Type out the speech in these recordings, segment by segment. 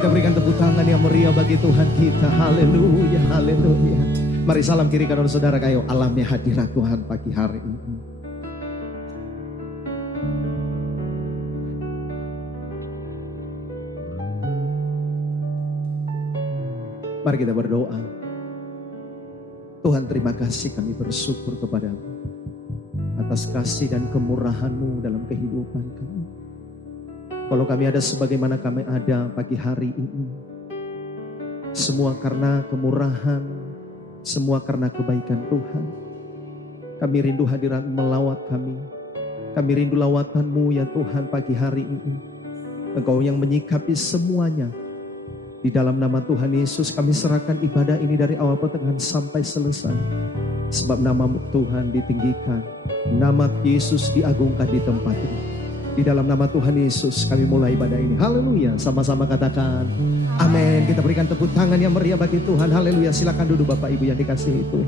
Kita berikan tepuk tangan yang meriah bagi Tuhan kita. Haleluya, haleluya. Mari salam kiri kanan saudara, kayo alami hadirat Tuhan pagi hari ini. Mari kita berdoa. Tuhan, terima kasih, kami bersyukur kepadamu atas kasih dan kemurahan-Mu dalam kehidupan kami. Kalau kami ada sebagaimana kami ada pagi hari ini, semua karena kemurahan, semua karena kebaikan Tuhan. Kami rindu hadirat melawat kami. Kami rindu lawatan-Mu ya Tuhan pagi hari ini. Engkau yang menyikapi semuanya. Di dalam nama Tuhan Yesus kami serahkan ibadah ini dari awal pertengahan sampai selesai. Sebab nama Tuhan ditinggikan, nama Yesus diagungkan di tempat ini. Di dalam nama Tuhan Yesus kami mulai ibadah ini. Haleluya, sama-sama katakan amin. Kita berikan tepuk tangan yang meriah bagi Tuhan. Haleluya, silakan duduk Bapak Ibu yang dikasihi itu.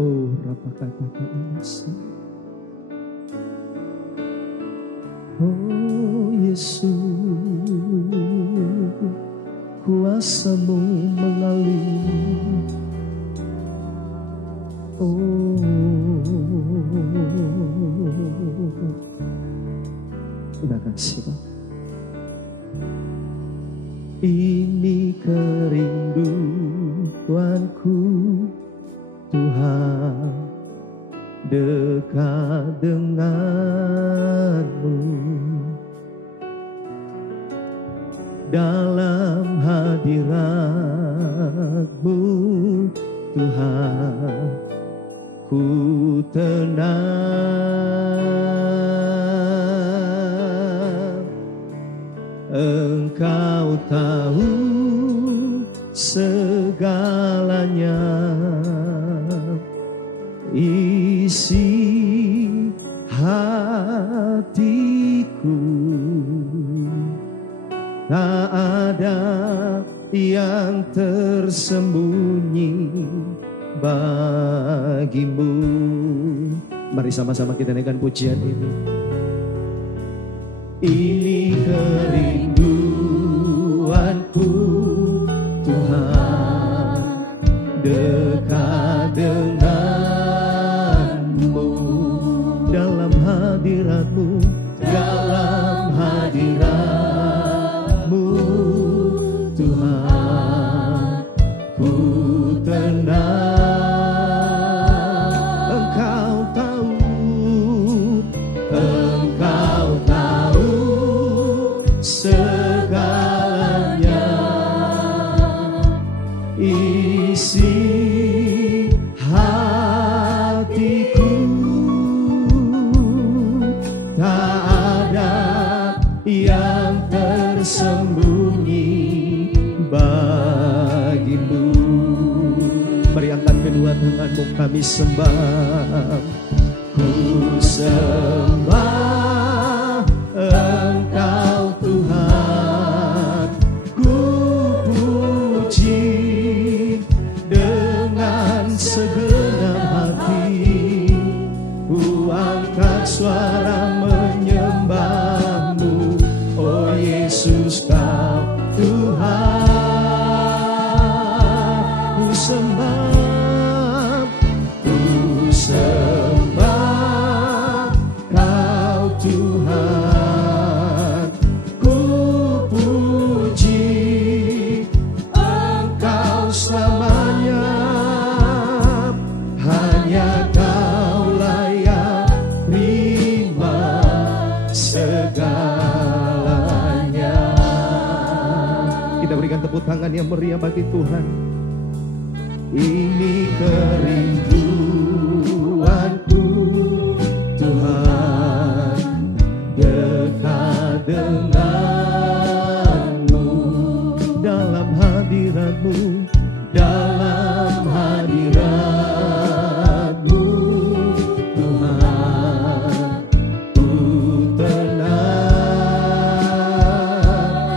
Oh, rapakata oh Yesus, kuasa-Mu mengalir. Oh, terima kasih Pak. Ini kerinduanku Tuhan, dekat dengan-Mu. Dalam hadirat-Mu Tuhan, ku tenang. Engkau tahu segalanya, isi hatiku. Tak ada yang tersembunyi bagi-Mu. Mari sama-sama kita naikkan pujian ini. Ini kerinduanku Tuhan, dekat dengan-Mu. Dalam hadirat-Mu, dalam hadirat-Mu Tuhan, ku tenang. Engkau tahu segalanya, isi hatiku. Tak ada yang tersembunyi bagi-Mu. Mari angkat kedua tangan-Mu, kami sembah. Ku sembah Engkau Tuhan, ku puji dengan segenap hati. Ku angkat suara menyembah-Mu, oh Yesus Kau Tuhan. Ku sembah, ku sembah Kau Tuhan, ku puji Engkau selamanya. Hanya Kau layak terima segalanya. Kita berikan tepuk tangan yang meriah bagi Tuhan. Ini kerinduanku Tuhan, dekat dengan-Mu. Dalam hadirat-Mu, dalam hadirat-Mu Tuhan, ku tenang.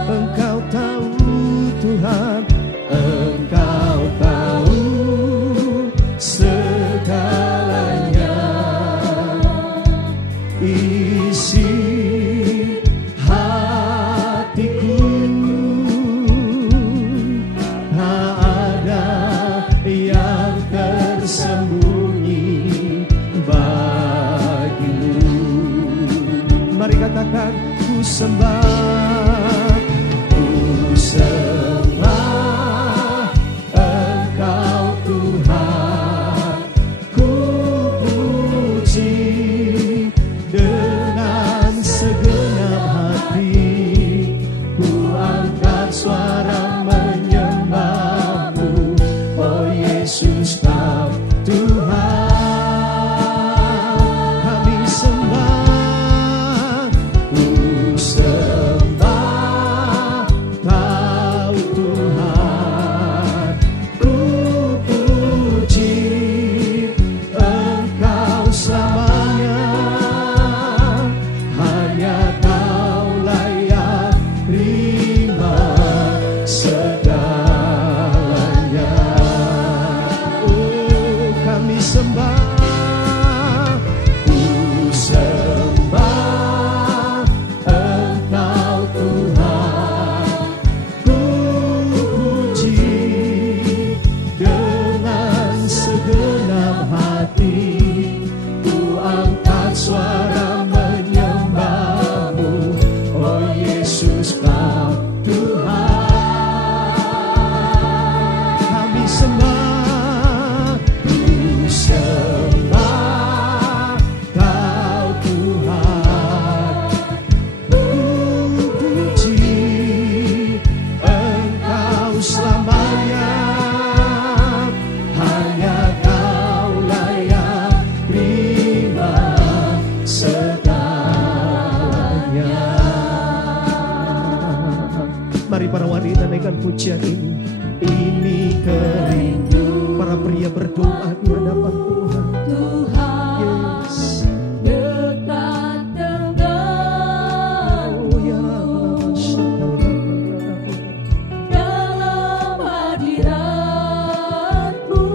Engkau tahu Tuhan, Engkau tahu segalanya, isi hatiku. Tak ada yang tersembunyi bagimu. Mari katakan, ku sembah, ku sembah Engkau Tuhan, ku puji dengan segenap hati, ku angkat suara menyembah-Mu, oh Yesus Kau Tuhan. Kami sembah, ku sembah Kau Tuhan, ku puji Engkau selamanya. Hanya Kau layak terima segalanya. Oh, kami sembah, ku sembah Engkau Tuhan, ku puji dengan segenap hati, ku angkat suara menyembah-Mu, oh Yesus Kau Tuhan. Kami sembah, ku sembah Kau Tuhan, ku puji Engkau selamanya. Hanya Kau layak terima segalanya. Mari para wanita naikkan pujian ini. Ini kerindu para pria berdoa di hadapan Tuhan. Yes. Dekat dengan Oh ya Allah, dalam hadirat-Mu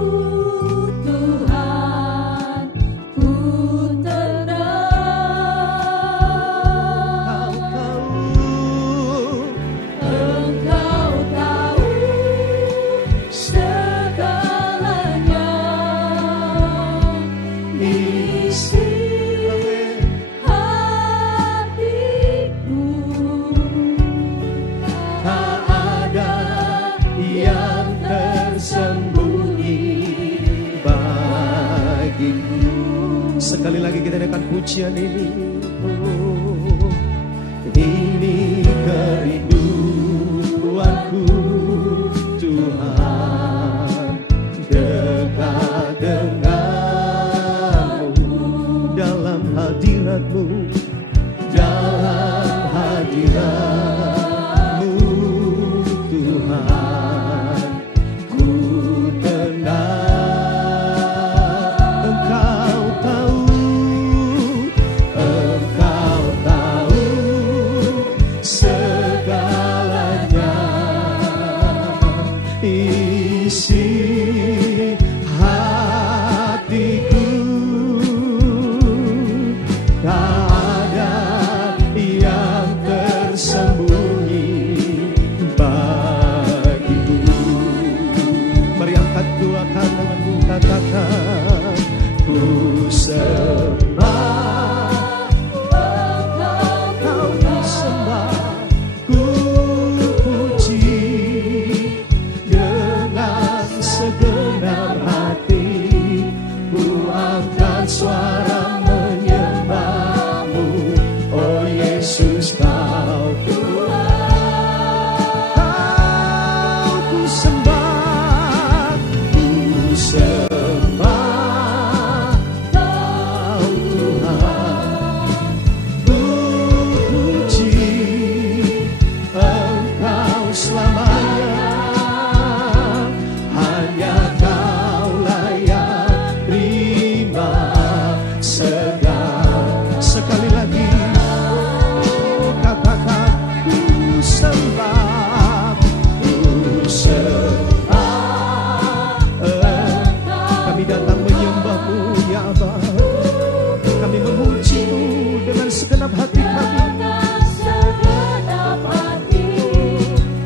Tuhan, ku tenang. Engkau tahu segalanya, isi hatiku. Tak ada yang tersembunyi bagiku. Sekali lagi kita akan pujian ini. Oh, ini kerinduanku Tuhan, dekat denganmu, dalam hadirat-Mu, dalam hadirat-Mu Tuhan, ku tenang. Engkau tahu segalanya, isi hatiku. Tak ada yang tersembunyi segenap hati kami. dengan segenap hati.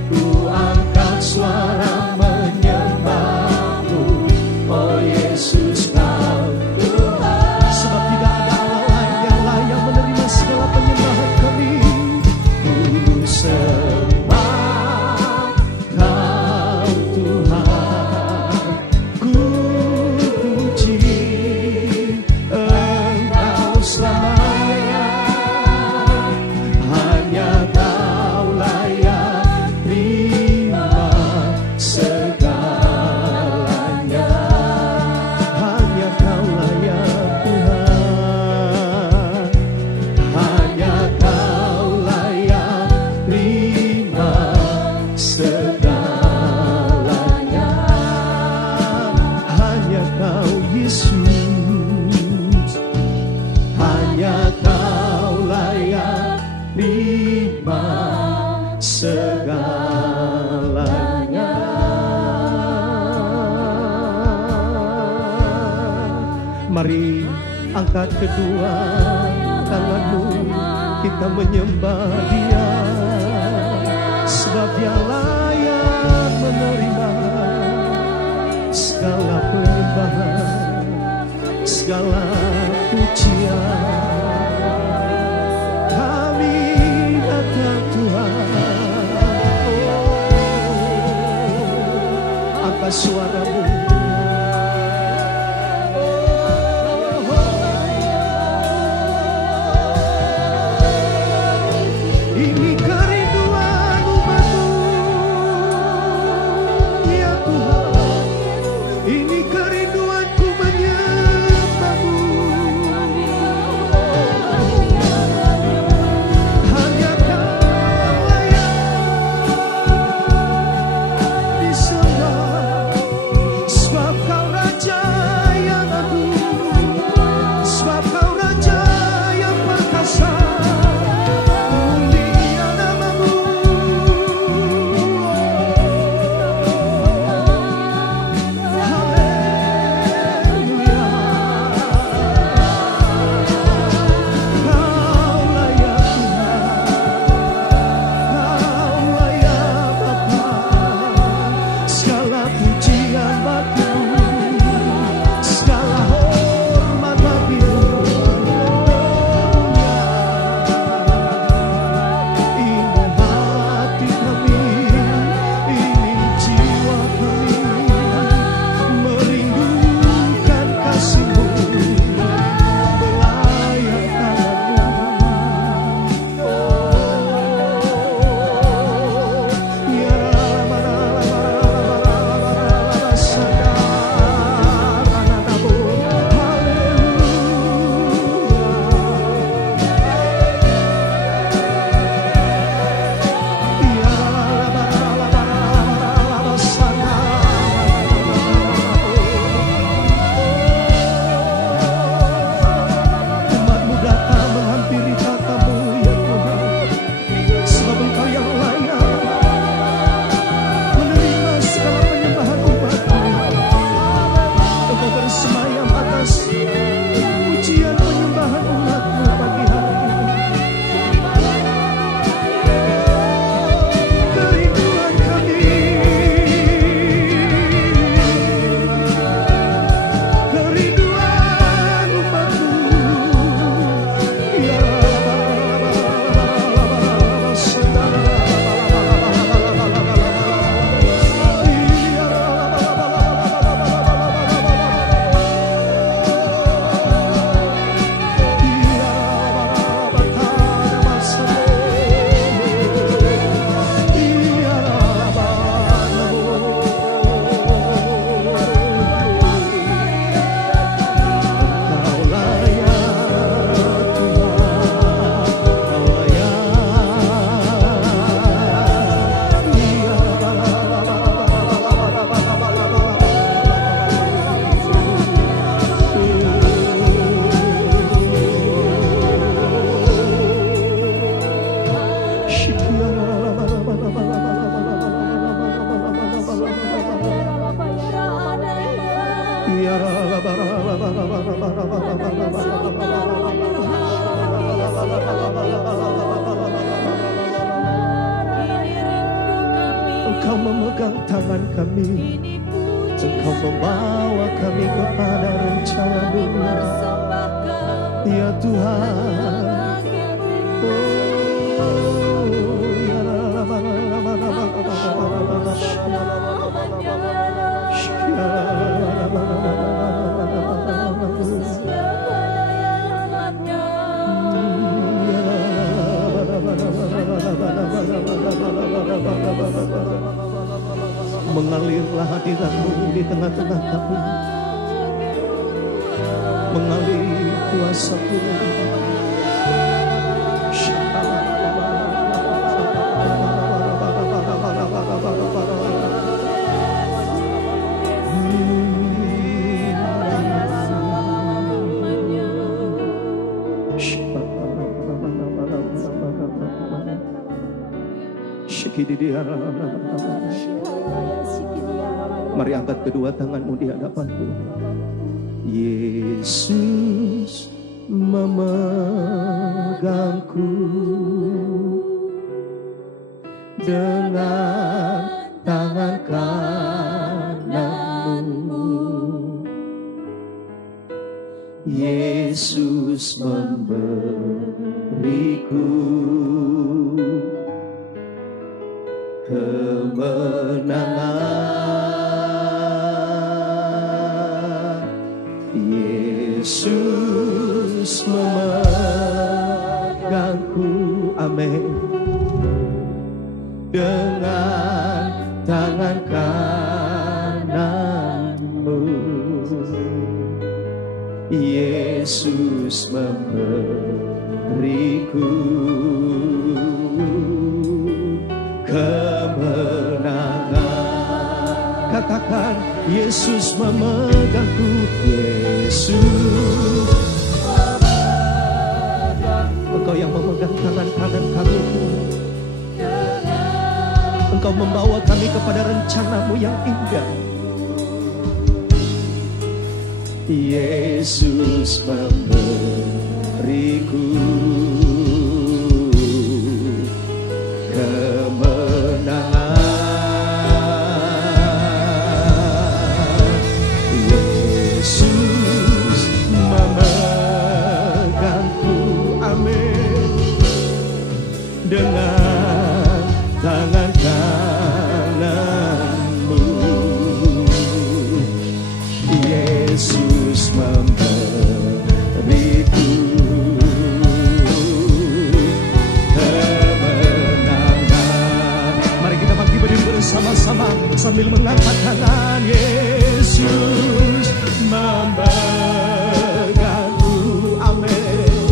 Ku angkat suara menyembah-Mu, oh Yesus Kau Tuhan. Sebab tidak ada Allah lain yang layak menerima segala penyembahan kami. Ku sembah Kau Tuhan, ku puji Engkau selamanya. Hanya Kau layak terima segalanya. Hanya Kau layak Tuhan. Hanya Kau layak terima segalanya. Hanya Kau Yesus. Hanya Kau layak terima segalanya. Mari angkat kedua tanganmu, kita menyembah Dia, sebab Dia layak menerima segala penyembahan, segala pujian. Kami datang Tuhan, angkat suaramu. Ini kerinduan umat-Mu, ya Tuhan. Ini kerinduanku menyembah-Mu. Hanya Kau layak disembah. Engkau memegang tangan kami, Engkau membawa kami kepada rencana-Mu, ya Tuhan. Mengalirlah hadirat-Mu di tengah-tengah kami, mengalir kuasa Tuhan. Mari angkat kedua tanganmu di hadapan Tuhan. Yesus memegangku dengan tangan kananmu. Yesus memberiku kemenangan. Yesus memegangku, amin, dengan tangan kananmu. Yesus memberiku kemenangan. Katakan, Yesus memegangku. Yesus memegangku. Engkau yang memegang tangan kanan kami, Engkau membawa kami kepada rencana-Mu yang indah. Yesus memberiku kemenangan. Yesus memegangku, amin, dengan tangan kananmu. Yesus memberiku kemenangan. Mari kita bangkit berdiri bersama-sama sambil mengangkat tangan. Yesus memegangku, amin,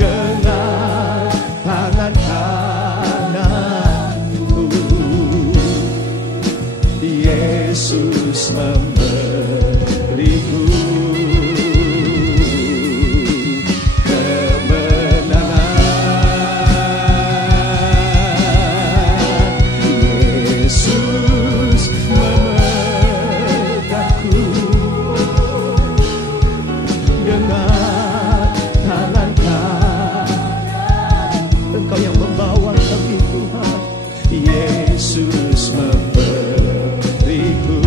dengan tangan kananmu. Yesus memberiku kemenangan. Yesus memegangku dengan tangan kanan. Engkau yang membawa kami, Tuhan. Yesus memberiku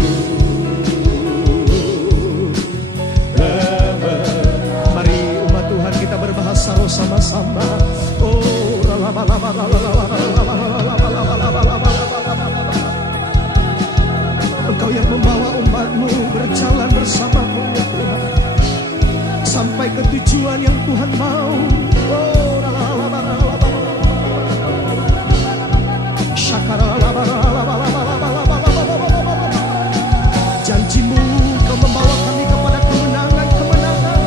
kemenangan. Mari umat Tuhan kita berbahasa roh sama-sama. Oh, Engkau yang membawa umat-Mu berjalan bersama-Mu, ya Tuhan, sampai ke tujuan yang Tuhan mau. Oh, janji-Mu Kau membawa kami kepada kemenangan-kemenangan.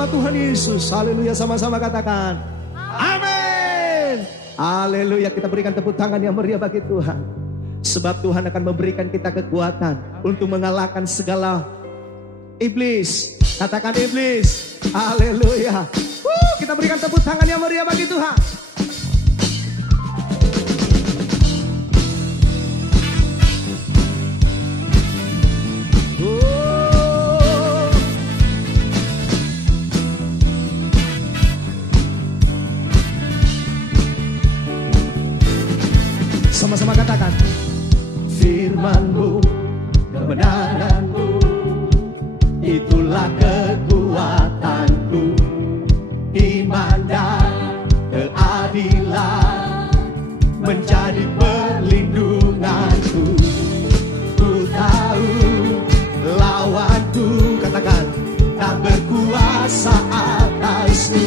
nama Tuhan Yesus. Haleluya, sama-sama katakan amin. Haleluya, kita berikan tepuk tangan yang meriah bagi Tuhan. Sebab Tuhan akan memberikan kita kekuatan untuk mengalahkan segala iblis. Katakan iblis. Haleluya. Kita berikan tepuk tangan yang meriah bagi Tuhan. Sama-sama katakan, firman-Mu, kebenaran-Mu, itulah kekuatanku. Iman dan keadilan menjadi perlindunganku. Ku tahu lawanku, katakan, tak berkuasa atasku.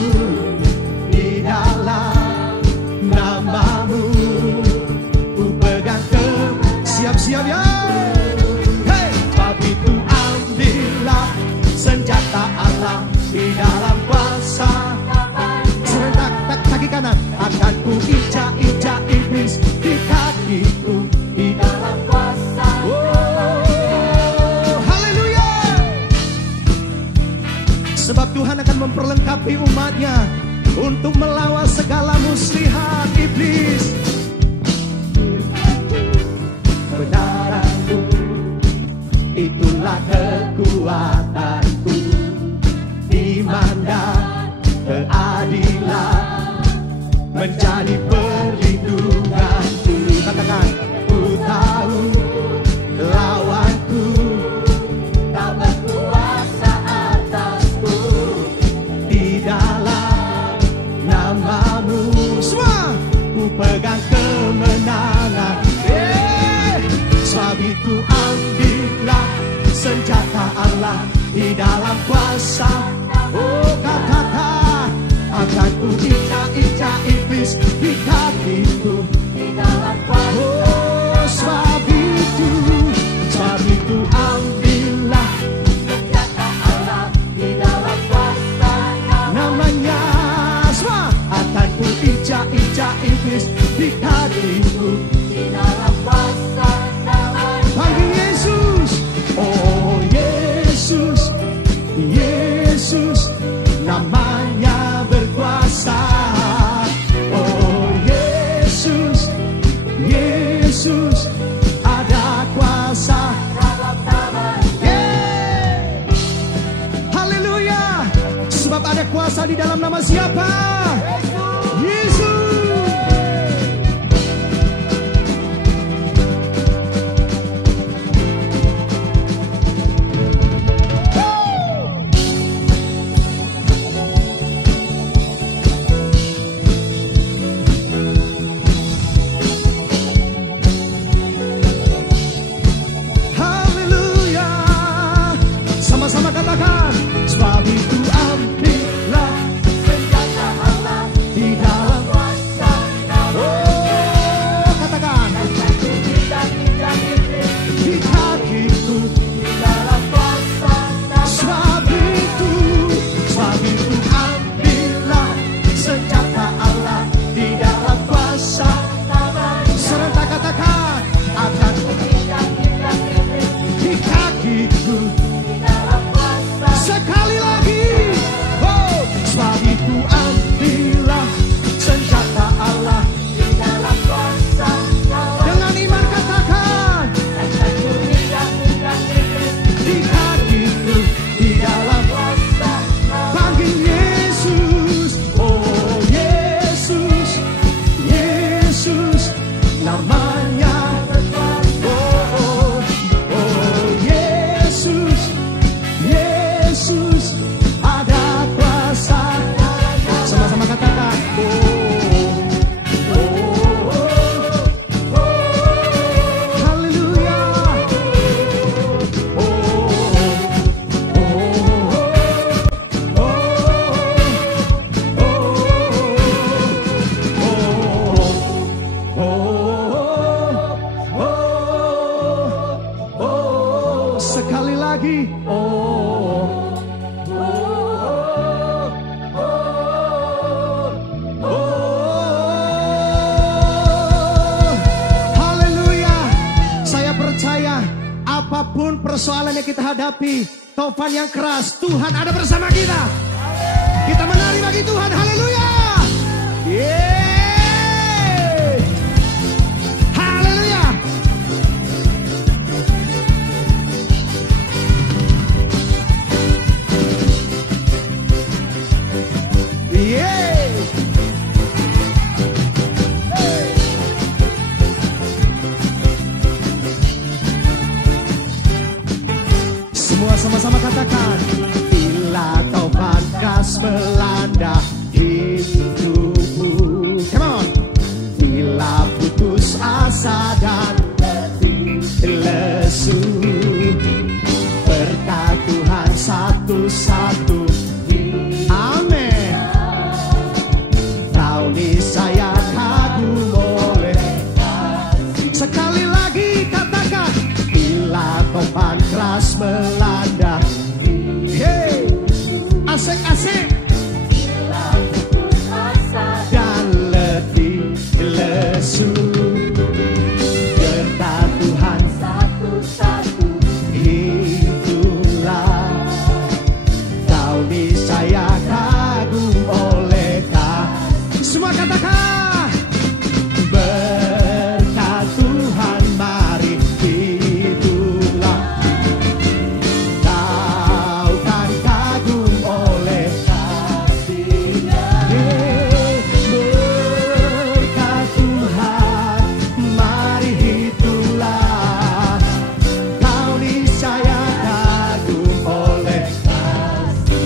Di dalam nama-Mu ku pegang siap-siap ya. Hey, sebab itu ambillah senjata Allah di dalam kuasa. Serentak kaki kanan, akan ku injak-injak iblis di kakiku di dalam kuasa. Oh, haleluya. Sebab Tuhan akan memperlengkapi umatnya untuk melawan segala muslihat iblis. Kebenaran-Mu, itulah kekuatanku. Iman dan keadilan menjadi perlindunganku. Katakan, ku tahu lawanku tak berkuasa atasku. Di dalam nama-Mu semua ku pegang kemenangan. Sebab itu ambillah senjata Allah di dalam kuasa. Oh, katakan, akan ku injak-injak iblis di kakiku di dalam kuasa. Oh, sebab itu ambillah senjata Allah di dalam kuasa. Namanya semua akan ku injak-injak iblis di kakiku di dalam kuasa. Panggil Yesus. Oh Yesus, Yesus, namanya berkuasa. Oh Yesus, Yesus, ada kuasa dalam nama. Yeah. Haleluya. Sebab ada kuasa di dalam nama siapa? Yesus. Sama-sama katakan, sebab itu ambillah senjata Allah di dalam kuasa. Oh, katakan, di kakiku di dalam kuasa. Sebab itu ambillah senjata Allah di dalam kuasa. Serentak katakan, akan di kakiku. Sekali lagi, oh, sebab itu ambillah senjata Allah di dalam kuasa. Dengan iman katakan, di kakiku di dalam kuasa. Panggil Yesus, oh Yesus, Yesus, namanya. Oh Yesus, Yesus, ada kuasa. persoalan yang kita hadapi, topan yang keras, Tuhan ada bersama kita. Kita menari bagi Tuhan, haleluya. Yeay. Haleluya. Yeay. Semua sama-sama katakan, bila topan keras melanda hidupku. Come on. Bila putus asa dan lesu, berkat Tuhan satu-satu. Amin. Kau niscaya kagum oleh. Sekali lagi katakan, bila topan keras melanda. Hey, asik-asik. Dan letih lesu, berkat Tuhan satu-satu. Itulah kau niscaya kagum oleh kasih. Semua katakan, berkat Tuhan mari itulah kau kan kagum oleh kasih-Nya. Berkat Tuhan mari itulah kau niscaya kagum oleh kasih.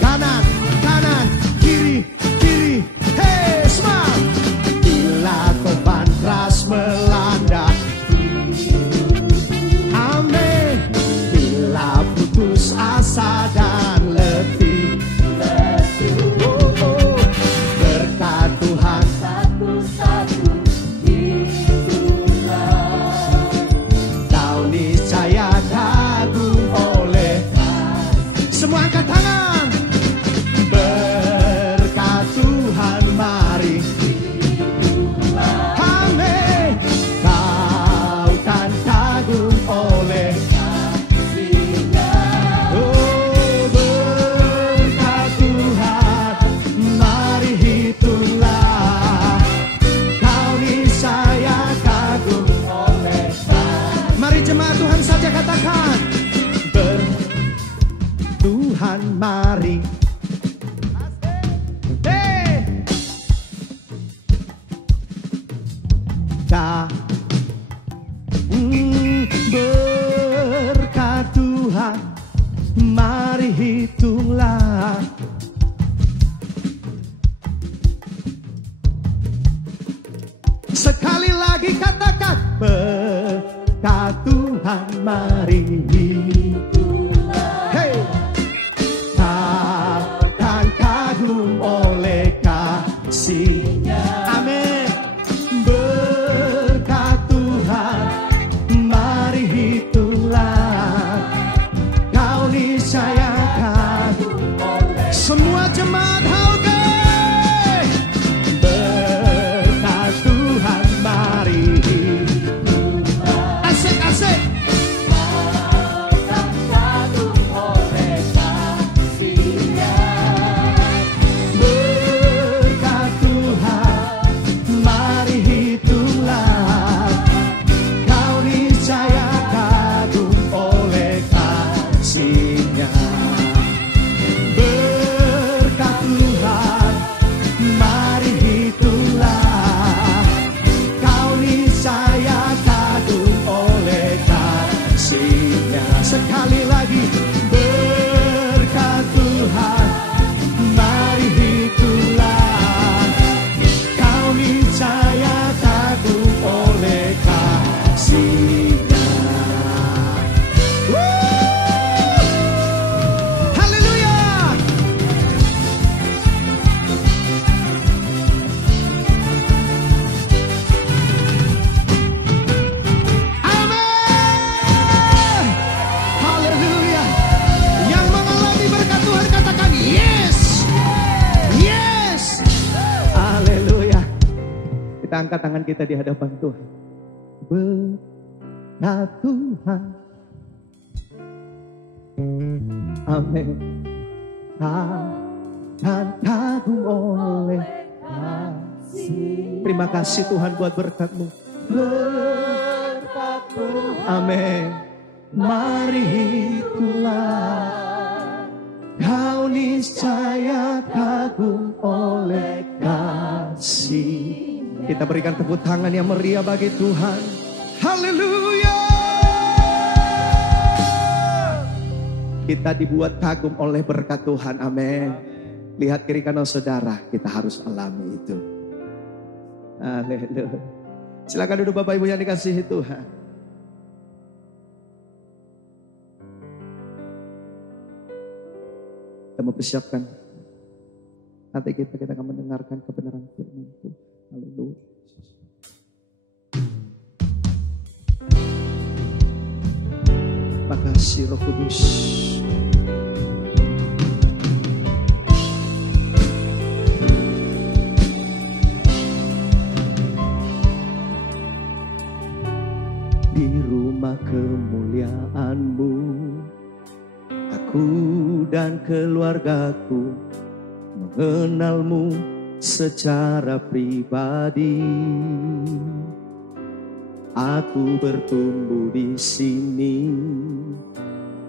Kanan, kanan, kiri, kiri. Hey, semua. Bila topan keras melanda. Amin. Bila putus asa dan letih. Oh, oh. Berkat Tuhan satu-satu. Itulah kau niscaya kagum oleh. Semua angkat tangan. Berkat Tuhan mari. Amin. Kau kan kagum oleh kasih-Nya. Oh, berkat Tuhan mari hitunglah kau niscaya kagum oleh kasih. Mari jemaat Tuhan saja katakan, Tuhan mari. Hey. Berkat Tuhan mari hitunglah. Sekali lagi katakan, berkat Tuhan mari hitunglah. Hey. Takkan kagum oleh kasih-Nya. Amin. Berkat Tuhan mari hitunglah kau niscaya kagum oleh. Semua jemaat Hauge. Berkat Tuhan mari hitunglah. Asik-asik. angkat tangan kita di hadapan Tuhan. Berkat Tuhan. Amin. Dan kagum oleh kasih. Terima kasih Tuhan buat berkat-Mu. Berkat Tuhan. Amin. Mari itulah kau niscaya kagum oleh kasih. Kita berikan tepuk tangan yang meriah bagi Tuhan. Haleluya. Kita dibuat kagum oleh berkat Tuhan. Amin. Lihat kiri kanan saudara, kita harus alami itu. Haleluya. Silakan duduk Bapak Ibu yang dikasihi Tuhan. Kita mempersiapkan. Nanti kita akan mendengarkan kebenaran firman Tuhan. Haleluya. Terima kasih Roh Kudus. Di rumah kemuliaan-Mu, aku dan keluargaku mengenal-Mu secara pribadi. Aku bertumbuh di sini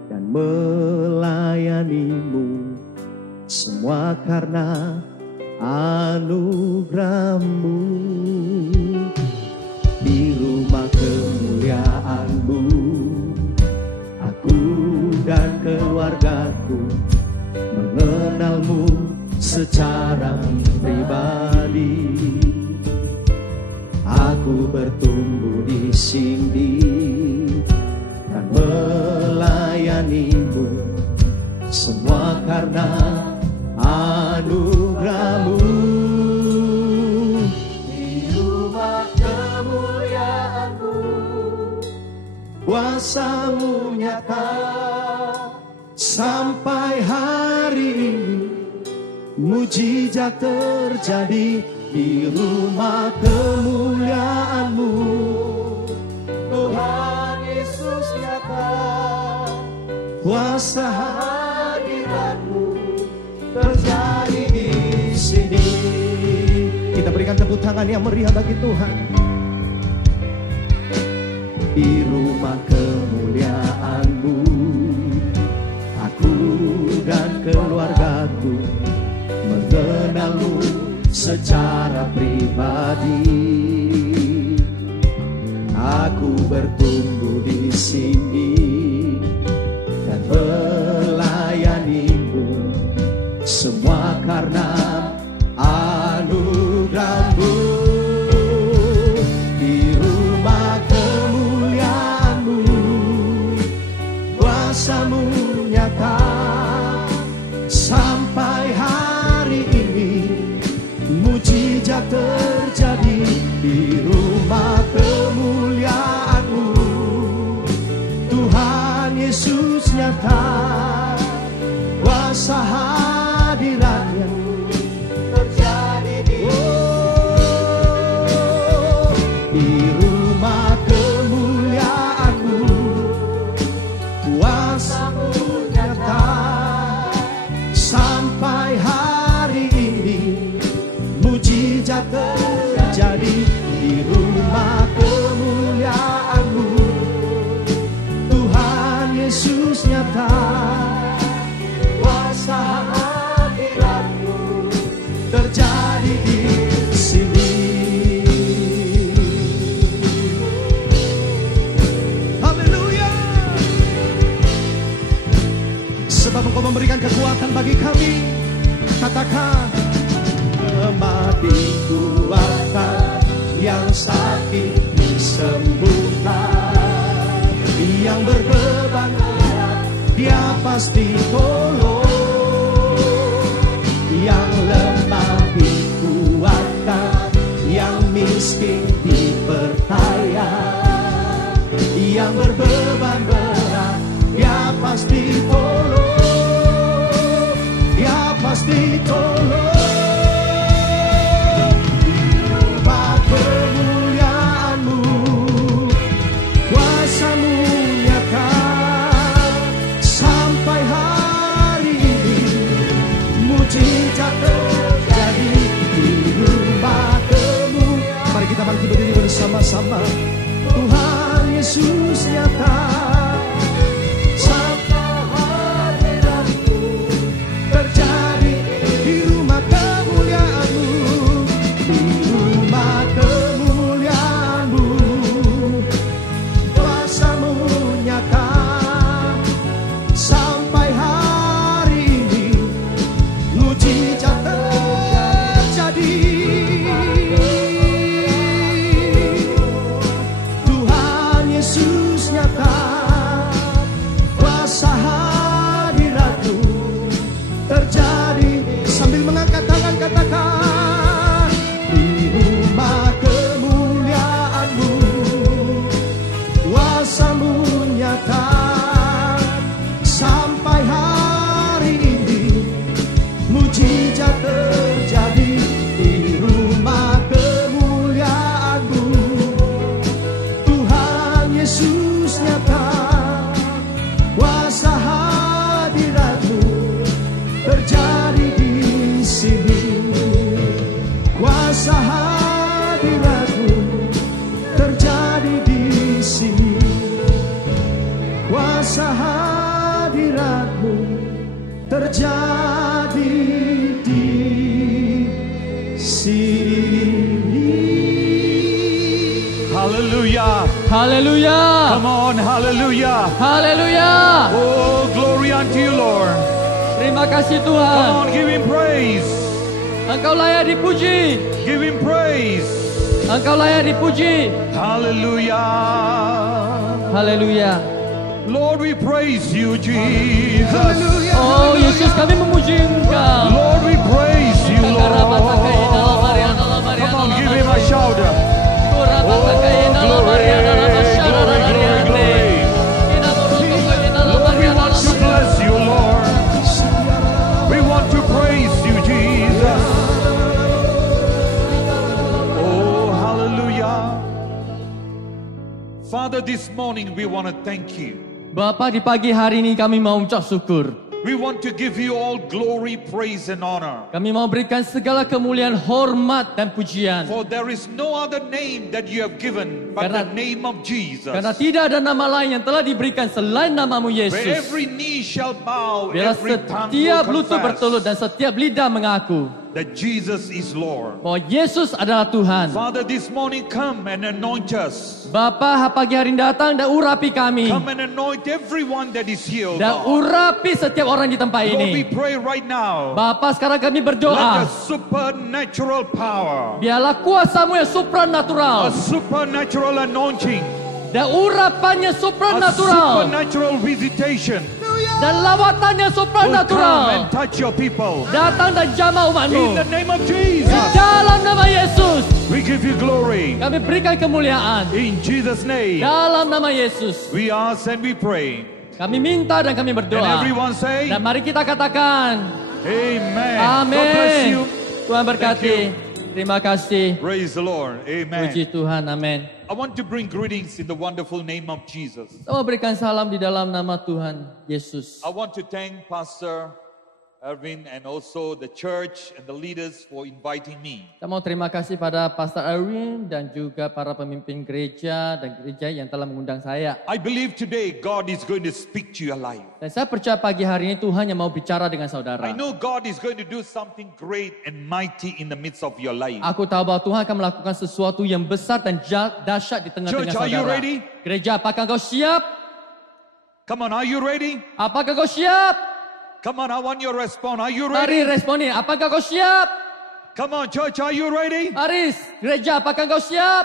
dan melayani-Mu, semua karena anugerah-Mu. Di rumah kemuliaan-Mu, aku dan keluargaku mengenal-Mu secara pribadi. Aku bertumbuh di sini dan melayani-Mu, semua karena anugerah-Mu. Di rumah kemuliaan-Mu, kuasa-Mu nyata sampai hari ini. Mujizat terjadi di rumah kemuliaan-Mu. Tuhan Yesus nyata, kuasa hadirat-Mu terjadi di sini. Kita berikan tepuk tangan yang meriah bagi Tuhan. Di rumah kemuliaan-Mu, aku dan keluargaku mengenal-Mu secara pribadi. Aku bertumbuh di sini dan melayani-Mu, semua karena anugerah-Mu. Di rumah kemuliaan-Mu, kuasa-Mu nyata sampai hari ini. Mujizat terjadi di rumah kemuliaan-Mu. Tuhan Yesus nyata, kuasa hadirat-Nya terjadi di rumah kemuliaan-Mu. Kuasa-Mu nyata sampai hari ini. Mujizat terjadi di rumah kemuliaan-Mu. Tuhan Yesus nyata, kuasa hadirat-Mu terjadi di sini. Haleluya. Sebab Engkau memberikan kekuatan bagi kami. Katakan, lemah dikuatkan, yang sakit disembuhkan, yang berbeban berat Dia pasti tolong. Yang lemah dikuatkan, yang miskin diperkaya, yang berbeban berat Dia pasti tolong. Dia pasti tolong. Kemuliaan-Mu, Tuhan Yesus nyata. Sampai hadirat-Mu terjadi di rumah kemuliaan-Mu, di rumah kemuliaan-Mu. Kuasa-Mu nyata sampai hari ini, mujizat terjadi. Tuhan Yesus nyata, kuasa hadirat-Mu terjadi. Sambil mengangkat tangan katakan, di rumah kemuliaan-Mu, kuasa-Mu nyata sampai hari ini, mujizat terjadi. Di rumah kemuliaan-Mu, Tuhan Yesus nyata, kuasa hadirat-Mu terjadi di sini. Kuasa hadirat-Mu terjadi di sini. Kuasa hadirat-Mu terjadi di sini. Hallelujah. Haleluya. Come on, hallelujah. Haleluya. Oh, glory unto you, Lord. Terima kasih Come Tuhan. on, give him praise. Engkau layak dipuji. Give him praise. Engkau layak dipuji. Hallelujah. Haleluya. Lord, we praise you, Jesus. Haleluya. Oh Yesus, kami memuji Engkau. Lord, we praise you, Lord. Come on, give him a shout. Lord, we want to bless you, Lord. We want to praise you, Jesus. Oh, hallelujah. Father, this morning we want to thank you. Bapa, di pagi hari ini kami mau ucap syukur. We want to give you all glory, praise and honor. Kami mau berikan segala kemuliaan, hormat dan pujian. For there is no other name that you have given but the name of Jesus. Karena tidak ada nama lain yang telah diberikan selain namamu Where Yesus. every knee shall bow, Biarlah every tongue setiap will lutut bertelut dan confess setiap lidah mengaku that Jesus is Lord. bahwa Yesus adalah Tuhan. Father, this morning come and anoint us. Bapa, pagi hari ini datang dan urapi kami. Come and anoint everyone that is here, Dan God. urapi setiap orang di tempat Lord, ini. we pray right now. Bapa, sekarang kami Let berdoa. the supernatural power, Biarlah kuasamu yang a supranatural supernatural anointing, dan urapannya a supranatural supernatural visitation dan lawatannya will come supranatural and touch your people. datang dan jamah In umatmu. the name of Di Jesus, dalam nama Yesus, we give you glory. kami berikan kemuliaan. In Jesus' name, Dalam nama Yesus, we ask and we pray. kami minta dan kami And berdoa. everyone say, Dan mari kita katakan, Amen. God bless amin. you. Tuhan berkati. Terima kasih. Praise the Lord. Amen. Puji Tuhan, amin. I want to bring greetings in the wonderful name of Jesus. Saya mau berikan salam di dalam nama Tuhan Yesus. I want to thank Pastor Erwin and also the church and the leaders for inviting me. Saya mau terima kasih pada Pastor Erwin dan juga para pemimpin gereja dan gereja yang telah mengundang saya. I believe today God is going to speak to your life. Dan saya percaya pagi hari ini Tuhan yang mau bicara dengan saudara. I know God is going to do something great and mighty in the midst of your life. Aku tahu bahwa Tuhan akan melakukan sesuatu yang besar dan dahsyat di tengah-tengah Church, are you saudara. ready? Gereja, apakah kau siap? Come on, are you ready? Apakah kau siap? Come on, I want your response. Are you Mari ready? responi. Apakah kau siap? Come on, church, are you ready? Mari gereja, apakah kau siap?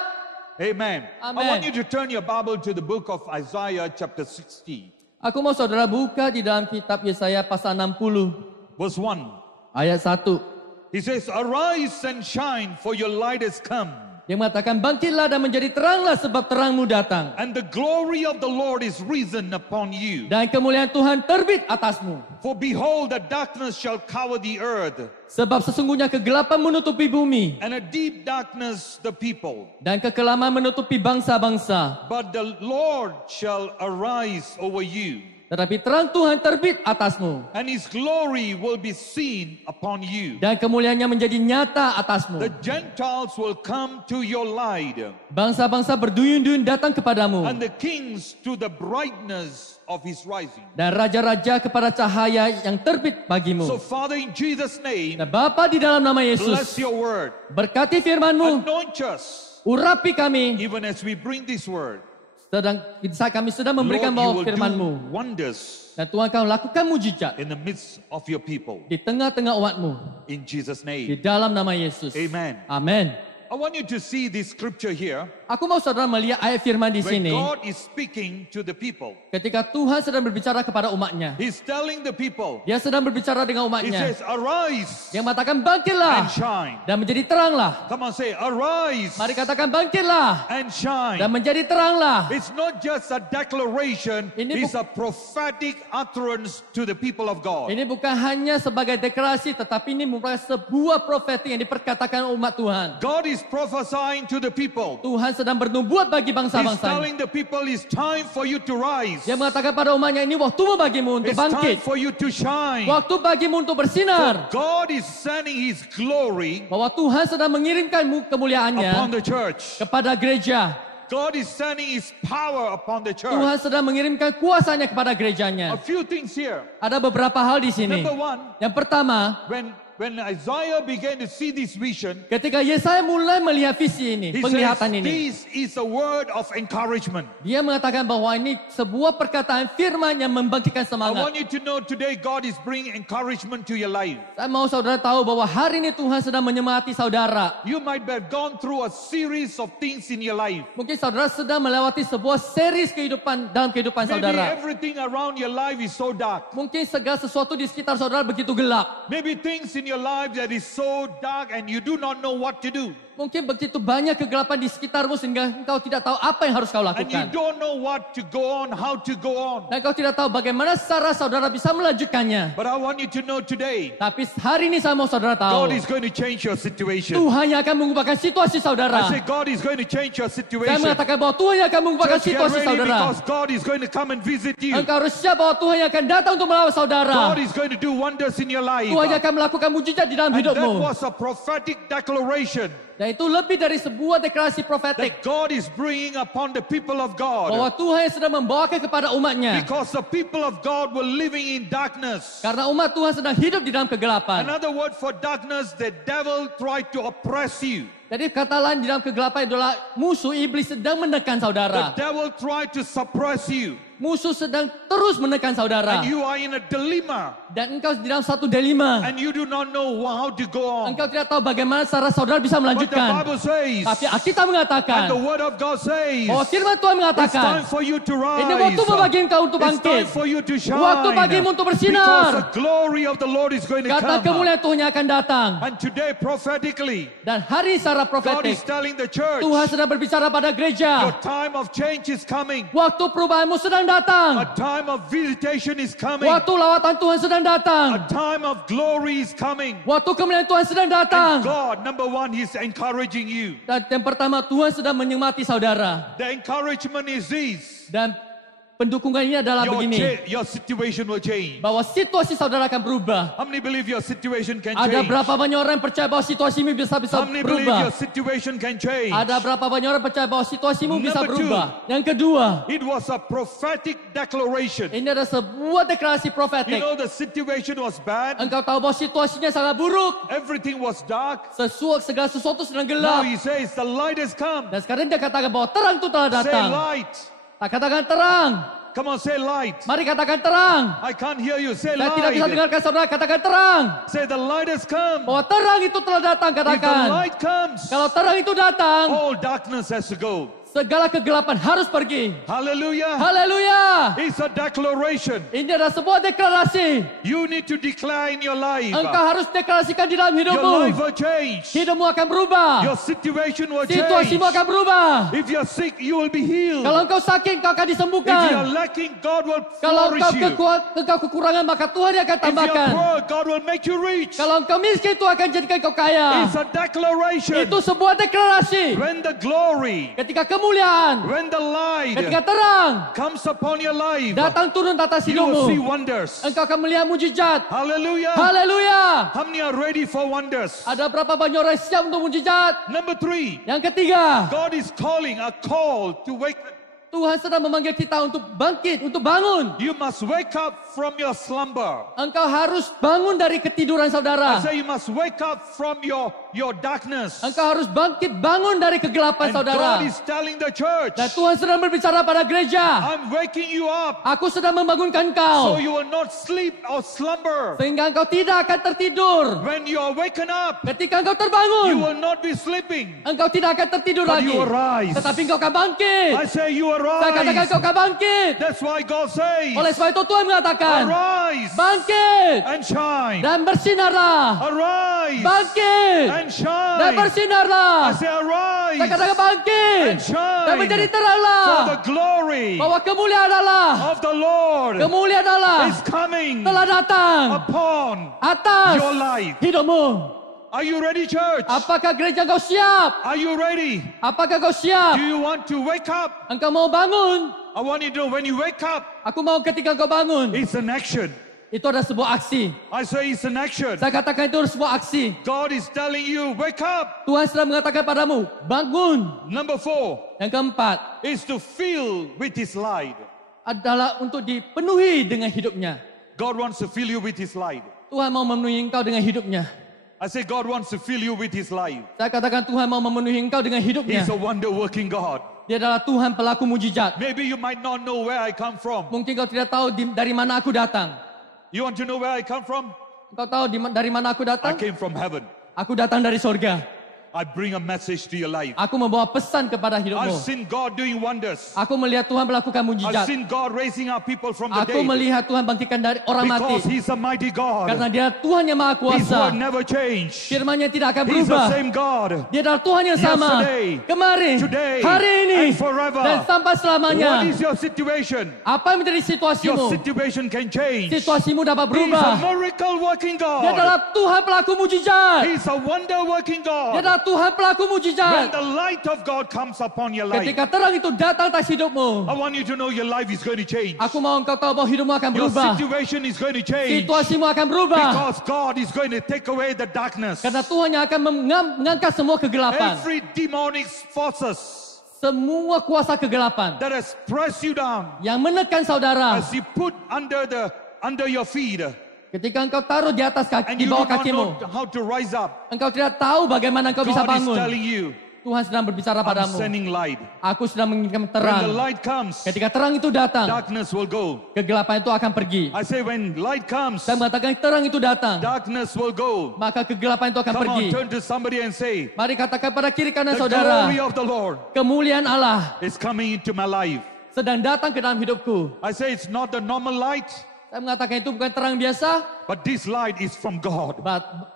Amen. I Amen. want you to turn your Bible to the book of Isaiah chapter 60, Aku mau saudara buka di dalam kitab Yesaya pasal 60 verse 1. ayat 1. He says, arise and shine, for your light has come, Yang mengatakan bangkitlah dan menjadi teranglah sebab terangmu datang. and the glory of the Lord is risen upon you. Dan kemuliaan Tuhan terbit atasmu. For behold, the darkness shall cover the earth, Sebab sesungguhnya kegelapan menutupi bumi. and a deep darkness the people. Dan kekelaman menutupi bangsa-bangsa. But the Lord shall arise over you, Tetapi terang Tuhan terbit atasmu. and His glory will be seen upon you. Dan kemuliaannya menjadi nyata atasmu. The Gentiles will come to your light, Bangsa-bangsa berduyun-duyun datang kepadamu. and the kings to the brightness of His rising. Dan raja-raja kepada cahaya yang terbit bagimu. So Father, in Jesus' name, Dan Bapa di dalam nama bless Yesus, your word. berkati firman-Mu, Anoint us urapi kami, even as we bring this word. saat kami sedang memberikan Lord, you bawa will firman-Mu. do wonders Dan Tuhan kau lakukan mujizat in the midst of your people. di tengah-tengah umat-Mu. In Jesus' Di name. dalam nama Yesus. Amen. Amin. I want you to see this scripture here Aku mau saudara melihat ayat firman di where sini. God is speaking to the people. Ketika Tuhan sedang berbicara kepada umatnya. He's telling the people, Dia sedang berbicara dengan He umatnya. says, arise Dia mengatakan and bangkitlah shine. dan menjadi teranglah. Come on, say, arise Mari katakan bangkitlah and shine. dan menjadi teranglah. It's not just a declaration, Ini it's a prophetic utterance to the people of God. Ini bukan hanya sebagai deklarasi, tetapi ini merupakan sebuah profeti yang diperkatakan umat Tuhan. God is prophesying to the people. Tuhan sedang bernubuat bagi He's bangsa-bangsa. telling the people it's time for you to rise. Dia mengatakan pada umatnya, ini waktumu bagimu untuk It's time bangkit. for you to shine. Waktu bagimu untuk bersinar. God is sending His glory Bahwa Tuhan sedang mengirimkan upon kemuliaannya the church. kepada gereja. God is sending His power upon the church. Tuhan sedang mengirimkan kuasanya kepada gerejanya. A few things here. Ada beberapa hal di sini. Number one, Yang pertama, when Isaiah began to see this vision, ketika Yesaya mulai melihat visi ini, he penglihatan says, ini. this is a word of encouragement. Dia mengatakan bahwa ini sebuah perkataan firman yang membangkitkan I semangat. want you to know today God is bringing encouragement to your life. Saya mau saudara tahu bahwa hari ini Tuhan sedang menyemangati saudara. You might have gone through a series of things in your life. Mungkin saudara sedang melewati sebuah series kehidupan dalam kehidupan Maybe saudara. everything around your life is so dark. Mungkin segala sesuatu di sekitar saudara begitu gelap. Maybe things in your life that is so dark and you do not know what to do. Mungkin begitu banyak kegelapan di sekitarmu sehingga engkau tidak tahu apa yang harus kau And you lakukan. don't know what to go on, how to go on. Dan kau tidak tahu bagaimana cara saudara bisa melanjutkannya. But I want you to know today, Tapi hari ini saya mau saudara God tahu. is going to change your situation. Tuhan yang akan mengubahkan situasi I saudara. say God is going to change your Saya situation. mengatakan bahwa Tuhan yang akan mengubahkan Just get situasi ready saudara. because God is going to come and visit you. Engkau harus siap bahwa Tuhan yang akan datang untuk melawat saudara. God is going to do wonders in your life. Tuhan yang akan melakukan mujizat di dalam And that hidupmu. was a prophetic declaration Dan itu lebih dari sebuah deklarasi profetik. that God is bringing upon the people of Bahwa God. Tuhan yang sedang membawakan kepada umatnya. Because the people of God were living in darkness. Karena umat Tuhan sedang hidup di dalam kegelapan. Another word for darkness, the devil tried to oppress you. Jadi kata lain di dalam kegelapan adalah musuh iblis sedang menekan The saudara. devil tried to suppress you. Musuh sedang terus menekan saudara. And you are in a dilemma. Dan engkau di dalam satu dilema. And you do not know how to go on. Engkau tidak tahu bagaimana cara saudara bisa But the melanjutkan. Bible says, Tapi Alkitab mengatakan and the word of God says, bahwa firman Tuhan it's mengatakan time for you to rise. ini waktu bagi engkau untuk It's time bangkit. for you to shine. Waktu bagimu untuk bersinar. Because the glory of the Lord is going to Karena come. kemuliaan Tuhan yang akan datang. And today prophetically, Dan hari secara God profetik is telling the church, Tuhan sedang berbicara pada your gereja. time of change is coming. Waktu perubahanmu sedang datang. A time of visitation is coming. Waktu lawatan Tuhan sedang A datang. time of glory is coming. Waktu kemuliaan Tuhan sedang datang. And God, number one, He's encouraging you. Dan yang pertama Tuhan sedang menyemangati saudara. The encouragement is this. Dan pendukungan ini adalah begini. Your situation will change. Bahwa situasi saudara akan berubah. How many believe your situation can Ada change? berapa banyak orang yang percaya bahwa situasimu bisa How many believe berubah? your situation can change? Ada berapa banyak orang percaya bahwa situasimu bisa Number two. berubah? Yang kedua, It was a prophetic declaration. ini adalah sebuah deklarasi You profetik. know the situation was bad. Engkau tahu bahwa situasinya sangat buruk. Everything was dark. Segala sesuatu sedang Now gelap. He says the light has come. Dan sekarang dia katakan bahwa terang itu telah Say datang. light. Tak katakan terang. Come on, say light. Mari katakan terang. I can't hear you. Say Saya tidak bisa light. dengarkan saudara katakan terang. Say the light has come. Bahwa terang itu telah datang, If the katakan. light comes, Kalau terang itu datang, all darkness has to go. segala kegelapan harus pergi. Hallelujah. Haleluya. It's a declaration. Ini adalah sebuah deklarasi. You need to declare in your life. Engkau harus deklarasikan di dalam Your life hidupmu. will change. Hidupmu akan berubah. Your situation will change. Situasimu akan berubah. If you're sick, you will be healed. Kalau engkau sakit, engkau akan If disembuhkan. you're lacking, God will Kalau flourish engkau you. engkau kekurangan, maka Tuhan yang akan If you're tambahkan. poor, God will make you rich. Kalau engkau miskin, Tuhan akan jadikan engkau kaya. It's a declaration. Itu sebuah deklarasi. When the glory, Ketika kemuliaan, when the light Ketika terang comes upon your life, datang turun atas you will see hidupmu, wonders. engkau akan melihat mujizat. Hallelujah. Haleluya. How many are ready for wonders? Ada berapa banyak orang siap untuk mujizat? Number 3, Yang ketiga, God is calling a call to wake up. Tuhan sedang memanggil kita untuk bangkit, untuk bangun. You must wake up from your slumber. Engkau harus bangun dari ketiduran I saudara. say you must wake up from your darkness. Engkau harus bangkit, bangun dari kegelapan And saudara. God is telling the church, Dan Tuhan sedang berbicara pada gereja. I'm waking you up Aku sedang membangunkan so kau. you will not sleep or slumber. Sehingga engkau tidak akan tertidur. When you are waken up, Ketika engkau you terbangun, will not be sleeping, engkau tidak akan tertidur but lagi. you arise. Tetapi engkau akan bangkit. I say you Saya katakan arise. engkau akan bangkit. That's why God says, Oleh sebab itu Tuhan mengatakan, arise bangkit and shine. dan bersinarlah. Arise Bangkit and dan shine. bersinarlah. I say arise Saya katakan bangkit and shine. dan menjadi For teranglah. the glory Bahwa kemuliaan Allah, of the Lord kemuliaan Allah is coming telah datang upon atas your life. hidupmu. Are you ready, church? Apakah gereja kau siap? Are you ready? Apakah kau siap? Do you want to wake up? Engkau mau bangun? I want you to know when you wake up, Aku mau ketika kau bangun. it's an action. Itu adalah sebuah aksi. I say it's an action. Saya katakan itu adalah sebuah aksi. God is telling you, wake up. Tuhan sedang mengatakan padamu, bangun. Number 4 Yang keempat is to fill with His light. adalah untuk dipenuhi dengan hidupnya. God wants to fill you with His light. Tuhan mau memenuhi engkau dengan hidupnya. I say God wants to fill you with His light. Saya katakan Tuhan mau memenuhi engkau dengan hidupnya. He's a wonder-working God. Dia adalah Tuhan pelaku mujizat. Maybe you might not know where I come from. Mungkin kau tidak tahu dari mana aku datang. You want to know where I come from? Kau tahu dari mana aku I datang? came from heaven. Aku datang dari sorga. I bring a message to your life. Aku membawa pesan kepada I've hidupmu. seen God doing wonders. Aku melihat Tuhan melakukan I've mujizat. seen God raising up people from the Aku dead. melihat Tuhan bangkitkan dari orang Because mati. He's a mighty God. Karena dia Tuhan yang maha His word kuasa. never change. Firman-Nya tidak akan He's the berubah. same God. Dia adalah Tuhan yang sama. Yesterday, Kemarin, today, hari ini, and forever. dan sampai selamanya. What is your situation? Apa yang menjadi Your situasimu? situation can change. Situasimu dapat He's a berubah. miracle working Dia God. adalah Tuhan pelaku mujizat. He's a wonder working Dia God. adalah Tuhan pelaku When mujizat. the light of God comes upon your life, Ketika terang itu datang atas hidupmu, I want you to know your life is going to change. aku mau engkau tahu bahwa hidupmu akan Your berubah. situation is going to change. Situasimu akan berubah. Because God is going to take away the darkness. Karena Tuhan yang akan mengangkat semua kegelapan. Every demonic forces Semua kuasa kegelapan that has pressed you down, yang menekan saudara. as you put under your feet, Ketika engkau taruh di atas kaki, and di you do bawah not kakimu, know how to rise up, engkau tidak tahu bagaimana engkau bisa God is bangun. telling you, Tuhan sedang berbicara I'm padamu. sending light. Aku sedang mengirimkan When the terang. light comes, Ketika terang itu datang, darkness will go. kegelapan itu akan pergi. I say when light comes, Saya mengatakan terang itu datang, darkness will go. maka kegelapan itu akan Come pergi. on, turn to somebody and say, Mari katakan pada kiri kanan the saudara, glory of the Lord kemuliaan Allah is coming into my life. sedang datang ke dalam hidupku. I say it's not the normal light, Saya mengatakan itu bukan terang biasa, but this light is from God.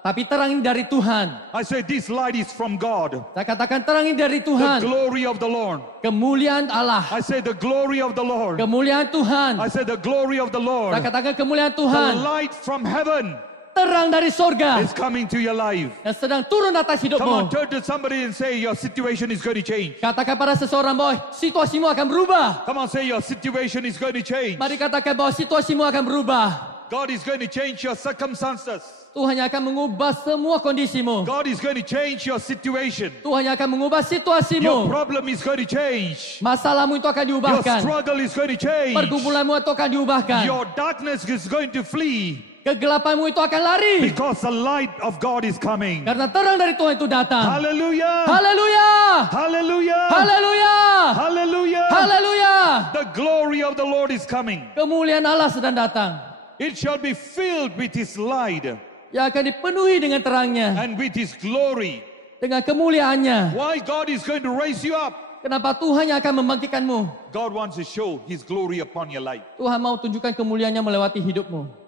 tapi terang ini dari Tuhan. I say this light is from God. Saya katakan terang ini dari The Tuhan. glory of the Lord. Kemuliaan Allah, I say the glory of the Lord. kemuliaan Tuhan. I say the glory of the Lord. Saya katakan kemuliaan The Tuhan, light from heaven terang dari sorga is coming to your life. yang sedang turun atas Come on, hidupmu. turn to somebody and say your situation is going to change. Katakan pada seseorang bahwa situasimu akan berubah. Come on, say your situation is going to change. Mari katakan bahwa situasimu akan berubah. God is going to change your circumstances. Tuhan yang akan mengubah semua kondisimu. God is going to change your situation. Tuhan yang akan mengubah Your situasimu. problem is going to change. Masalahmu itu akan Your diubahkan. struggle is going to change. Pergumulanmu itu akan diubahkan. Your darkness is going to flee Kegelapanmu itu akan lari. because the light of God is coming. Karena terang dari Tuhan itu datang. Hallelujah! Haleluya. Hallelujah! Haleluya. Hallelujah! Haleluya. The glory of the Lord is coming. Kemuliaan Allah sedang datang. It shall be filled with His light Yang akan dipenuhi dengan terangnya. and with His glory. Dengan kemuliaannya. Why God is going to raise you up? Kenapa Tuhan yang akan membangkitkanmu? God wants to show His glory upon your life. Tuhan mau tunjukkan kemuliaannya melewati hidupmu.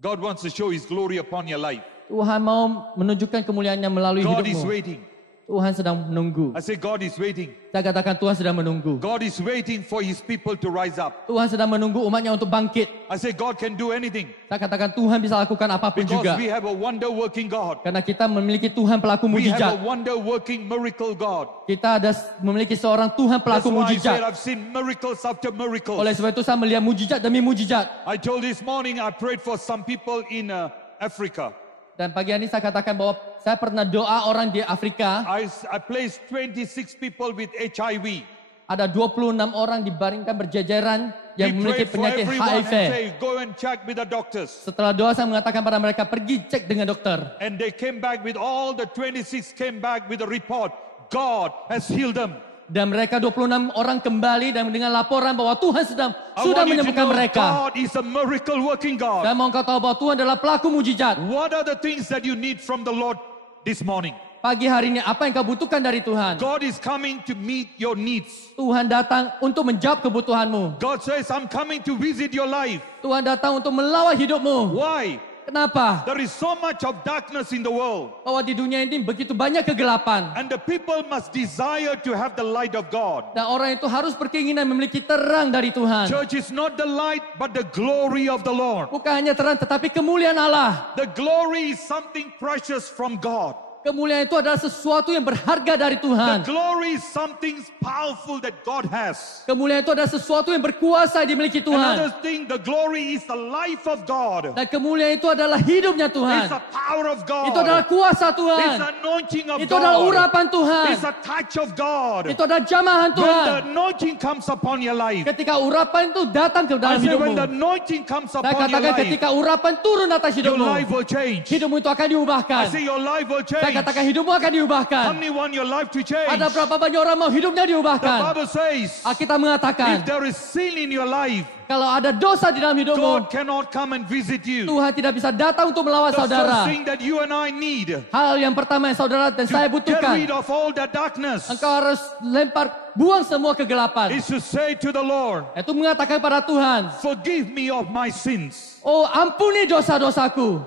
God wants to show His glory upon your life. Tuhan mau menunjukkan kemuliaannya melalui God is hidupmu. waiting. Tuhan sedang menunggu. I say, God is waiting. Saya katakan Tuhan sedang menunggu. God is waiting for His people to rise up. Tuhan sedang menunggu umatnya untuk bangkit. I say, God can do anything. Saya katakan Tuhan bisa lakukan apapun Because juga. we have a wonder-working God. Karena kita memiliki Tuhan pelaku We have a mujizat. wonder-working miracle God. Kita ada memiliki seorang Tuhan That's pelaku why I said mujizat. I've seen miracles after miracles. Oleh sebab itu saya melihat mujizat demi mujizat. I told this morning I prayed for some people in Africa. Dan pagi ini saya katakan bahwa saya pernah doa orang di Afrika. I placed 26 people with HIV. Ada 26 orang dibaringkan berjajaran yang We memiliki prayed for penyakit everyone and HIV. say, go and check with the doctors. Setelah doa saya mengatakan pada mereka, pergi cek dengan dokter. And they came back with all the 26 came back with a report. God has healed them. Dan mereka 26 orang kembali dan dengan laporan bahwa Tuhan sudah I want you to menyembuhkan know mereka. God is a miracle working God. Saya mau engkau tahu bahwa Tuhan adalah pelaku mujizat. What are the things that you need from the Lord this morning? Pagi hari ini apa yang kau butuhkan dari Tuhan? God is coming to meet your needs. Tuhan datang untuk menjawab kebutuhanmu. God says, I'm coming to visit your life. Tuhan datang untuk melawat hidupmu. Why? Kenapa? There is so much of darkness in the world. Bahwa di dunia ini begitu banyak kegelapan. And the people must desire to have the light of God. Dan orang itu harus berkeinginan memiliki terang dari Tuhan. Church is not the light, but the glory of the Lord. Bukan hanya terang tetapi kemuliaan Allah. The glory is something precious from God. Kemuliaan itu adalah sesuatu yang berharga dari The Tuhan. glory is something powerful that God has. Kemuliaan itu adalah sesuatu yang berkuasa yang dimiliki Another Tuhan. thing, the glory is the life of God. Dan kemuliaan itu adalah hidupnya It's Tuhan. the power of God. Itu adalah kuasa It's Tuhan. the anointing of Itu adalah God. urapan Tuhan. It's a touch of God. Itu adalah jamahan When Tuhan. the anointing comes upon your life, Ketika urapan itu datang ke I dalam say when hidupmu. the anointing comes Saya upon your katakan life, ketika urapan turun atas your hidupmu. life will change. Hidupmu itu akan diubahkan. I say your life will Saya change. katakan hidupmu akan How diubahkan. many want your life to change? Ada berapa banyak orang mau hidupnya The diubahkan? Bible says, Alkitab mengatakan, if there is sin in your life, kalau ada dosa di dalam hidupmu, God cannot come and visit you. Tuhan tidak bisa datang untuk melawat The saudara. first thing that you and I need Hal yang pertama yang saudara dan saya to get butuhkan, rid of all that darkness engkau harus buang semua kegelapan. is to say to the Lord, Itu mengatakan pada Tuhan, forgive me of my sins. oh ampuni dosa-dosaku.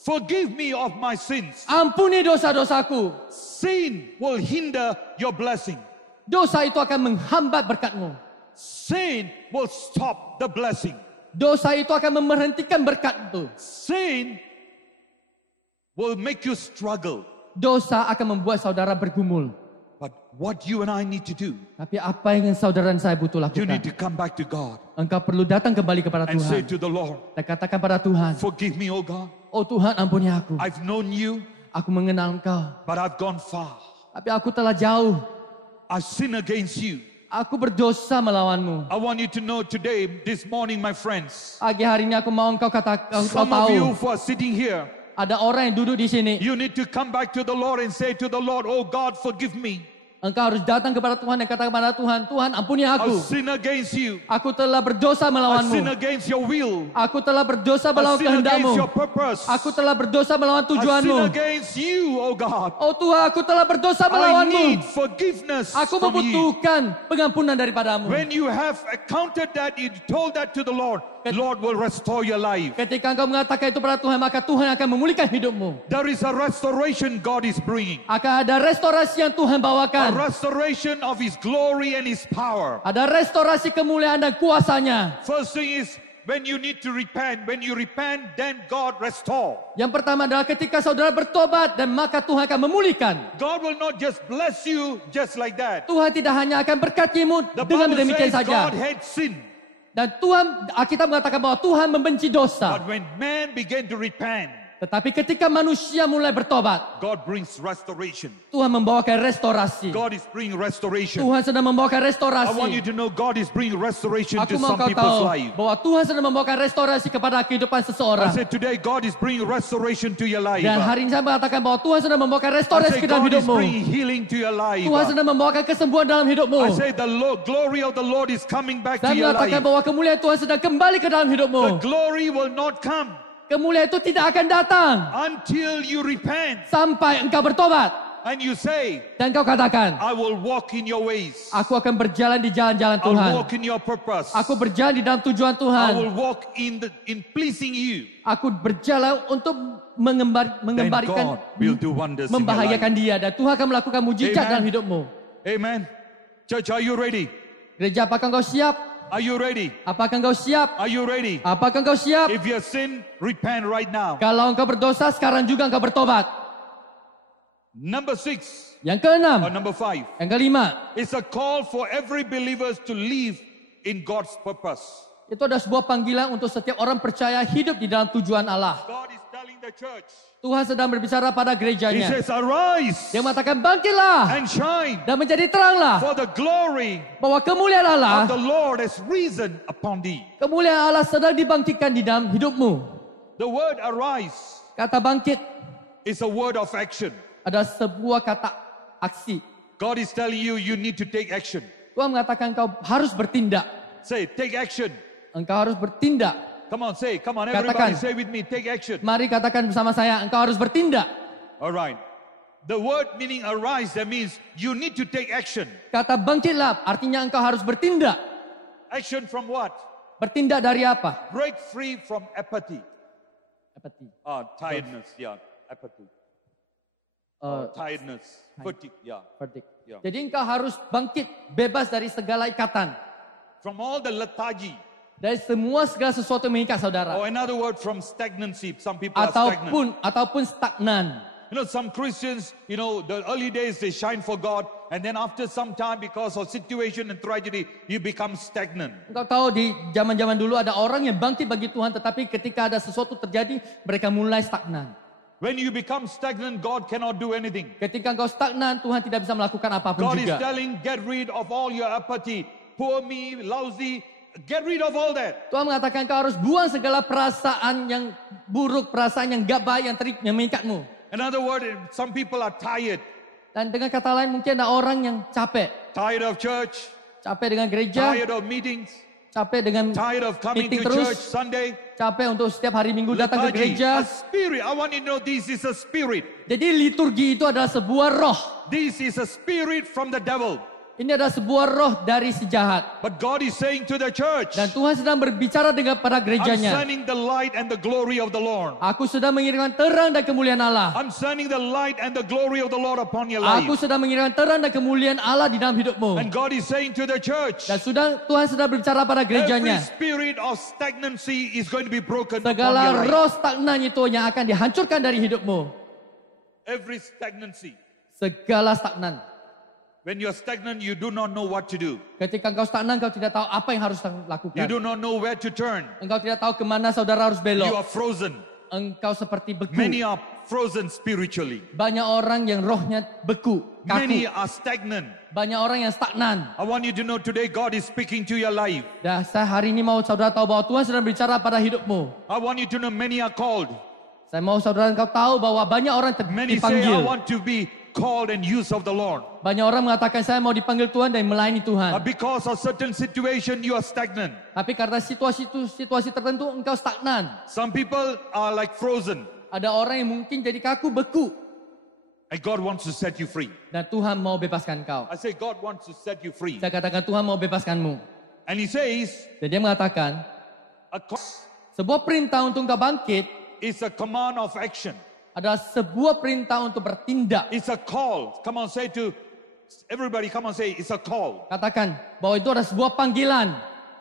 Forgive me of my sins. Ampuni dosa-dosaku. Sin will hinder your blessing. Dosa itu akan menghambat berkatmu. Sin will stop the blessing. Dosa itu akan memberhentikan berkat itu. Sin will make you struggle. Dosa akan membuat saudara bergumul. But what you and I need to do, Tapi apa yang saudara dan saya butuh you need to lakukan? come back to God Engkau perlu datang kembali kepada and say Tuhan. to the Lord, Dan katakan pada Tuhan, forgive me, oh God. oh Tuhan ampuni aku. I've known you, Aku mengenal Engkau. but I've gone far. Tapi aku telah jauh. I've sinned against you. Aku berdosa melawanmu. I want you to know today, this morning, my friends, Pagi hari ini aku mau engkau kau some of you tahu. who are sitting here, Ada orang yang duduk di sini. you need to come back to the Lord and say to the Lord, oh God, forgive me. Engkau harus datang kepada Tuhan dan katakan kepada Tuhan, Tuhan ampuni I've aku. sinned against you. Aku telah berdosa I've sinned melawanmu. against your will. Aku telah berdosa I've melawan sinned against kehendakmu. your purpose. Aku telah berdosa melawan I've sinned tujuanmu. against you, oh God. Oh Tuhan, aku telah berdosa I melawanmu. need forgiveness Aku from you. membutuhkan pengampunan daripadamu. When you have accounted that, you told that to the Lord, Lord will restore your life. Ketika engkau mengatakan itu pada Tuhan, maka Tuhan akan memulihkan hidupmu. There is a restoration God is bringing. Akan ada restorasi yang Tuhan A bawakan. restoration of His glory and His power. Ada restorasi kemuliaan dan kuasanya. First thing is, when you need to repent, when you repent, then God restore. Yang pertama adalah ketika saudara bertobat dan maka Tuhan akan memulihkan. God will not just bless you just like that. Tuhan tidak hanya akan berkatimu The dengan Bible demikian says saja. God hates sin. Dan Tuhan, Alkitab mengatakan bahwa Tuhan membenci dosa. But when man began to repent, Tetapi ketika manusia mulai bertobat, God brings restoration. Tuhan membawakan restorasi. God is bringing restoration. Tuhan sedang membawakan I want you restorasi. to know God is bringing restoration to Aku mau some kau people's tahu life. bahwa Tuhan sedang membawakan restorasi kepada kehidupan I seseorang. said today God is bringing restoration to your life. Dan hari ini saya mengatakan bahwa Tuhan sedang membawakan I restorasi say ke dalam God is hidupmu. bringing healing to your life. Tuhan sedang membawakan kesembuhan dalam I hidupmu. say the glory of the Lord is coming back to Saya your mengatakan life. bahwa kemuliaan Tuhan sedang kembali ke dalam The hidupmu. glory will not come Kemuliaan itu tidak akan datang until you repent. sampai engkau bertobat. And you say, Dan kau katakan, I will walk in your ways. aku akan berjalan di jalan-jalan Tuhan. I'll walk in your purpose. Aku berjalan di dalam tujuan I Tuhan. will walk in pleasing you. Aku berjalan untuk Then mengembalikan, God will do wonders in your life. membahayakan dia. Dan Tuhan akan melakukan mujizat Amen. dalam hidupmu. Amen. Church, are you ready? Gereja, apakah kau siap? Are you ready? Apakah kau siap? Are you ready? Apakah kau siap? If you have sinned, repent right now. Kalau engkau berdosa, sekarang juga engkau bertobat. Number 6 Yang or keenam, number 5 yang kelima, is a call for every believer to live in God's purpose. itu adalah sebuah panggilan untuk setiap orang percaya hidup di dalam tujuan Allah. God is telling the church, Tuhan sedang berbicara pada He gerejanya. says, arise Dia mengatakan, bangkitlah and shine, dan menjadi teranglah for the glory bahwa kemuliaan Allah, of the Lord has risen upon thee. kemuliaan Allah sedang dibangkitkan di dalam hidupmu. The word arise Kata bangkit is a word of action. adalah sebuah kata aksi. God is telling you, you need to take action. Tuhan mengatakan kau harus bertindak. Say, take action. Engkau harus bertindak. Come on, say, come on, everybody Katakan. say with me, take action. Mari katakan bersama saya, engkau harus bertindak. All right. The word meaning arise, that means you need to take action. Kata bangkitlah artinya engkau harus bertindak. Action from what? Bertindak dari apa? Break free from apathy. Apathy. Tiredness, yeah, apathy. Tiredness, fatigue, yeah. Verdict. Yeah. Jadi engkau harus bangkit, bebas dari segala ikatan. From all the lethargy. Dari semua segala sesuatu yang mengikat saudara. Or another word, from stagnancy. Some people are stagnant. Ataupun stagnan. You know, some Christians, you know, the early days they shine for God, and then after some time, because of situation and tragedy, you become stagnant. Engkau tahu di zaman-zaman dulu ada orang yang bangkit bagi Tuhan, tetapi ketika ada sesuatu terjadi, mereka mulai stagnan. When you become stagnant, God cannot do anything. Ketika engkau stagnan, Tuhan tidak bisa melakukan apapun God is juga. telling, get rid of all your apathy. Poor me, lousy, get rid of all that. Tuhan mengatakan kau harus buang segala perasaan yang buruk, perasaan yang gak baik yang mengikatmu. In other words, some people are tired. Dan dengan kata lain mungkin ada orang yang capek. Tired of church, Capek dengan gereja, tired of meetings, capek dengan tired of coming meeting to terus, church Sunday. capek untuk setiap hari Minggu datang ke Lethargy, gereja. a spirit. I want you to know this is a spirit. Jadi liturgi itu adalah sebuah roh. This is a spirit from the devil. Ini adalah sebuah roh dari si jahat. But God is saying to the church, Dan Tuhan sedang berbicara dengan pada I'm gerejanya. sending the light and the glory of the Lord. Aku sedang mengirimkan terang dan kemuliaan Allah. I'm sending the light and the glory of the Lord upon your life. Aku sedang mengirimkan terang dan kemuliaan Allah di dalam hidupmu. And God is saying to the church, Dan Tuhan sedang berbicara pada every gerejanya. spirit of stagnancy is going to be broken upon your Segala life. roh stagnan itu yang akan dihancurkan dari hidupmu. Every stagnancy. Segala stagnan. When you're stagnant, you do not know what to do. Ketika engkau stagnan, engkau tidak tahu apa yang harus You lakukan. do not know where to turn. Engkau tidak tahu kemana saudara harus You belok. are frozen. Engkau seperti beku. Many are frozen spiritually. Banyak orang yang rohnya beku, Many kaku. are stagnant. Banyak orang yang stagnan. I want you to know today God is speaking to your life. Dan saya hari ini mau saudara tahu bahwa Tuhan sedang bicara pada hidupmu. I want you to know many are called. Saya mau saudara engkau tahu bahwa banyak orang Many say, I dipanggil. want to be called and used of the Lord. Banyak orang mengatakan saya mau dipanggil Tuhan dan melayani Tuhan. Because of certain situation, you are stagnant. Tapi karena situasi tertentu engkau stagnan. Some people are like frozen. Ada orang yang mungkin jadi kaku, beku. And God wants to set you free. Dan Tuhan mau bebaskan kau. I say, God wants to set you free. Saya katakan Tuhan mau bebaskanmu. And He says, Dan dia mengatakan, a call sebuah perintah untuk engkau bangkit is a command of action. adalah sebuah perintah untuk bertindak. It's a call. Come on, say to everybody, come on, say, it's a call. Katakan bahwa itu adalah sebuah panggilan.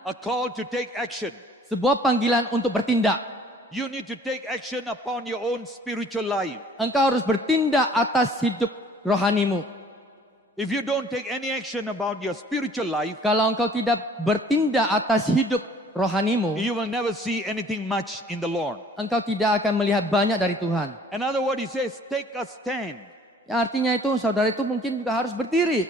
A call to take action. Sebuah panggilan untuk bertindak. You need to take action upon your own spiritual life. Engkau harus bertindak atas hidup rohanimu. If you don't take any action about your spiritual life, Kalau engkau tidak bertindak atas hidup rohanimu, you will never see anything much in the Lord. engkau tidak akan melihat banyak dari Tuhan. Another word, He says, take a stand. Yang artinya itu saudara itu mungkin juga harus berdiri.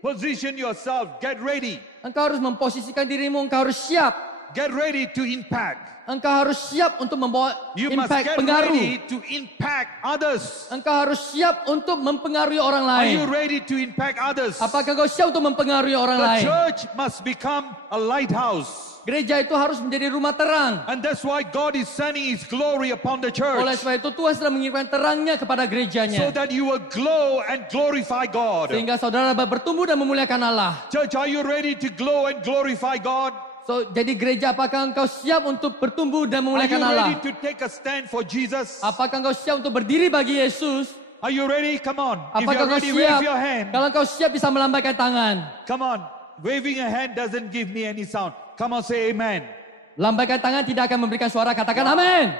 Position yourself. Get ready. Engkau harus memposisikan dirimu, engkau harus siap. Get ready to impact. Engkau harus siap untuk membawa You must impact, get pengaruh. ready to impact others. Engkau harus siap untuk mempengaruhi orang Are you lain. ready to impact others? Apakah engkau siap untuk mempengaruhi orang The lain? church must become a lighthouse. Gereja itu harus menjadi rumah terang. And that's why God is sending His glory upon the Oleh church. sebab itu Tuhan sedang mengirimkan terangnya kepada So gerejanya. that you will glow and glorify God. Sehingga saudara bertumbuh dan memuliakan Allah. Church, are you ready to glow and glorify God? So, jadi gereja, apakah engkau siap untuk bertumbuh dan Are you memuliakan Allah? ready to take a stand for Jesus? Apakah engkau siap untuk berdiri bagi Yesus? Are you ready? Come on. If Apakah you're engkau ready, siap? wave your hand. Kalau engkau siap bisa melambaikan tangan. Come on. Waving a hand doesn't give me any sound. Come on, say amen. Lambaikan tangan tidak akan memberikan suara, katakan amin.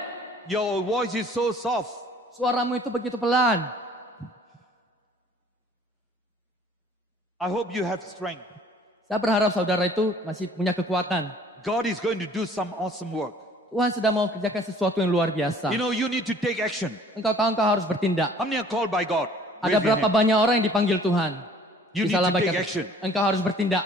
Your voice is so soft. Suaramu itu begitu pelan. I hope you have strength. Saya berharap saudara itu masih punya kekuatan. God is going to do some awesome work. Tuhan sedang mau kerjakan sesuatu yang luar biasa. You know, you need to take action. Engkau tahu engkau harus bertindak. How many are called by God? Ada Wave your berapa hand. banyak orang yang dipanggil Tuhan? You Bisa need to lambaikan. take action. Engkau harus bertindak.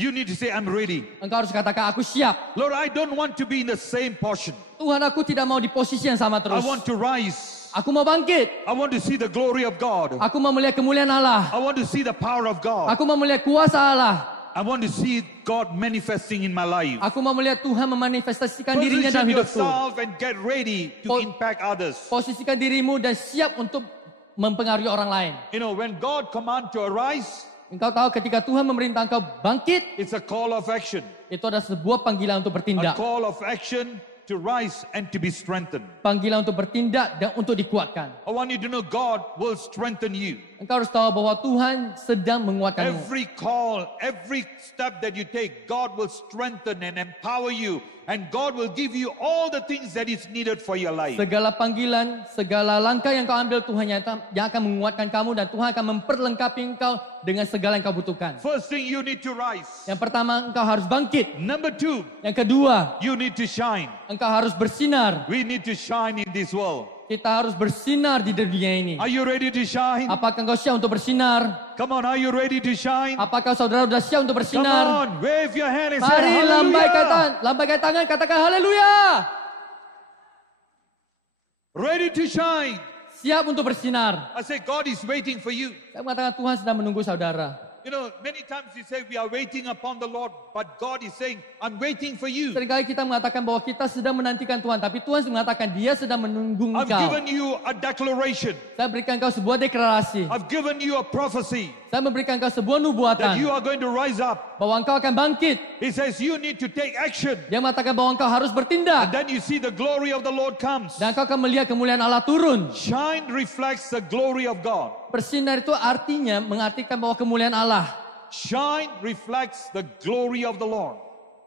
You need to say, I'm ready. Engkau harus katakan, aku siap. Lord, I don't want to be in the same portion. Tuhan, aku tidak mau di posisi yang sama I terus. want to rise. Aku mau bangkit. I want to see the glory of God. Aku mau melihat kemuliaan Allah. I want to see the power of God. Aku mau melihat kuasa Allah. I want to see God manifesting in my life. Aku mau melihat Tuhan memanifestasikan dirinya Position dalam hidupku. yourself and get ready to Po- impact others. Posisikan dirimu dan siap untuk mempengaruhi orang lain. You know, when God commands to arise, Engkau tahu ketika Tuhan memerintah engkau bangkit, it's a call of action. itu adalah sebuah panggilan untuk A bertindak. call of action to rise and to be strengthened. Panggilan untuk bertindak dan untuk dikuatkan. I want you to know God will strengthen you. Engkau harus tahu bahwa Tuhan sedang menguatkanmu. Every call, every step that you take, God will strengthen and empower you. And God will give you all the things that is needed for your life. Segala panggilan, segala langkah yang kau ambil Tuhan yang akan menguatkan kamu dan Tuhan akan memperlengkapi engkau dengan segala yang kau butuhkan. First thing, you need to rise. Yang pertama, engkau harus bangkit. Number two, Yang kedua, you need to shine. engkau harus bersinar. We need to shine in this world. Kita harus bersinar di dunia ini. Are you ready to shine? Apakah engkau siap untuk bersinar? Come on, are you ready to shine? Apakah saudara sudah siap untuk Come bersinar? on, wave your hand and say Mari hallelujah. lambaikan tangan, katakan haleluya. Ready to shine. Siap untuk bersinar. I say God is waiting for you. Saya mengatakan Tuhan sedang menunggu saudara. You know, many times we say we are waiting upon the Lord, but God is saying, I'm waiting for you. Seringkali kita mengatakan bahwa kita sedang menantikan Tuhan, tapi Tuhan mengatakan Dia sedang menunggu I've engkau. given you a declaration. Saya berikan engkau sebuah deklarasi. I've given you a prophecy Saya memberikan engkau sebuah that nubuatan you are going to rise up. bahwa engkau akan bangkit. He says you need to take action. Dia mengatakan bahwa engkau harus And bertindak then you see the glory of the Lord comes. dan engkau akan melihat kemuliaan Allah turun. Shine reflects the glory of God. Bersinar itu artinya mengartikan bahwa kemuliaan Allah. Shine reflects the glory of the Lord.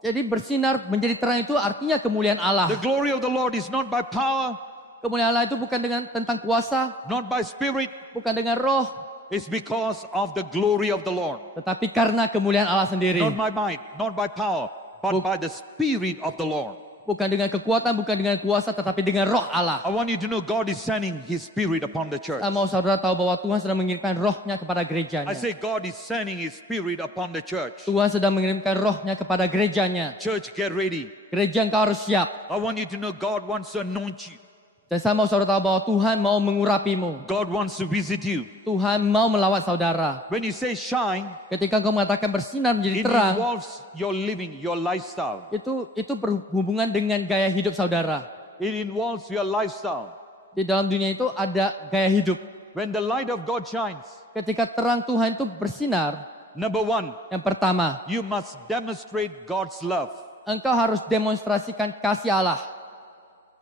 Jadi bersinar menjadi terang itu artinya kemuliaan Allah. The glory of the Lord is not by power, Kemuliaan Allah itu bukan dengan tentang kuasa, not by spirit. bukan dengan roh, It's because of the glory of the Lord. tetapi karena kemuliaan Allah sendiri. Not by might, not by power, but by the spirit of the Lord. Bukan dengan kekuatan, bukan dengan kuasa, tetapi dengan roh Allah. I want you to know God is sending His spirit upon the church. Saya mau saudara tahu bahwa Tuhan sedang mengirimkan rohnya kepada gerejanya. I say God is sending His spirit upon the church. Tuhan sedang mengirimkan rohnya kepada gerejanya. Church, get ready. Gereja engkau harus siap. I want you to know God wants to anoint you. Dan saya mau saudara tahu bahwa Tuhan mau mengurapimu. God wants to visit you. Tuhan mau melawat saudara. When you say shine, Ketika engkau mengatakan bersinar menjadi it terang, involves your living, your lifestyle. itu berhubungan dengan gaya hidup saudara. It involves your lifestyle. Di dalam dunia itu ada gaya hidup. When the light of God shines, Ketika terang Tuhan itu bersinar, number one, yang pertama, you must demonstrate God's love. engkau harus demonstrasikan kasih Allah.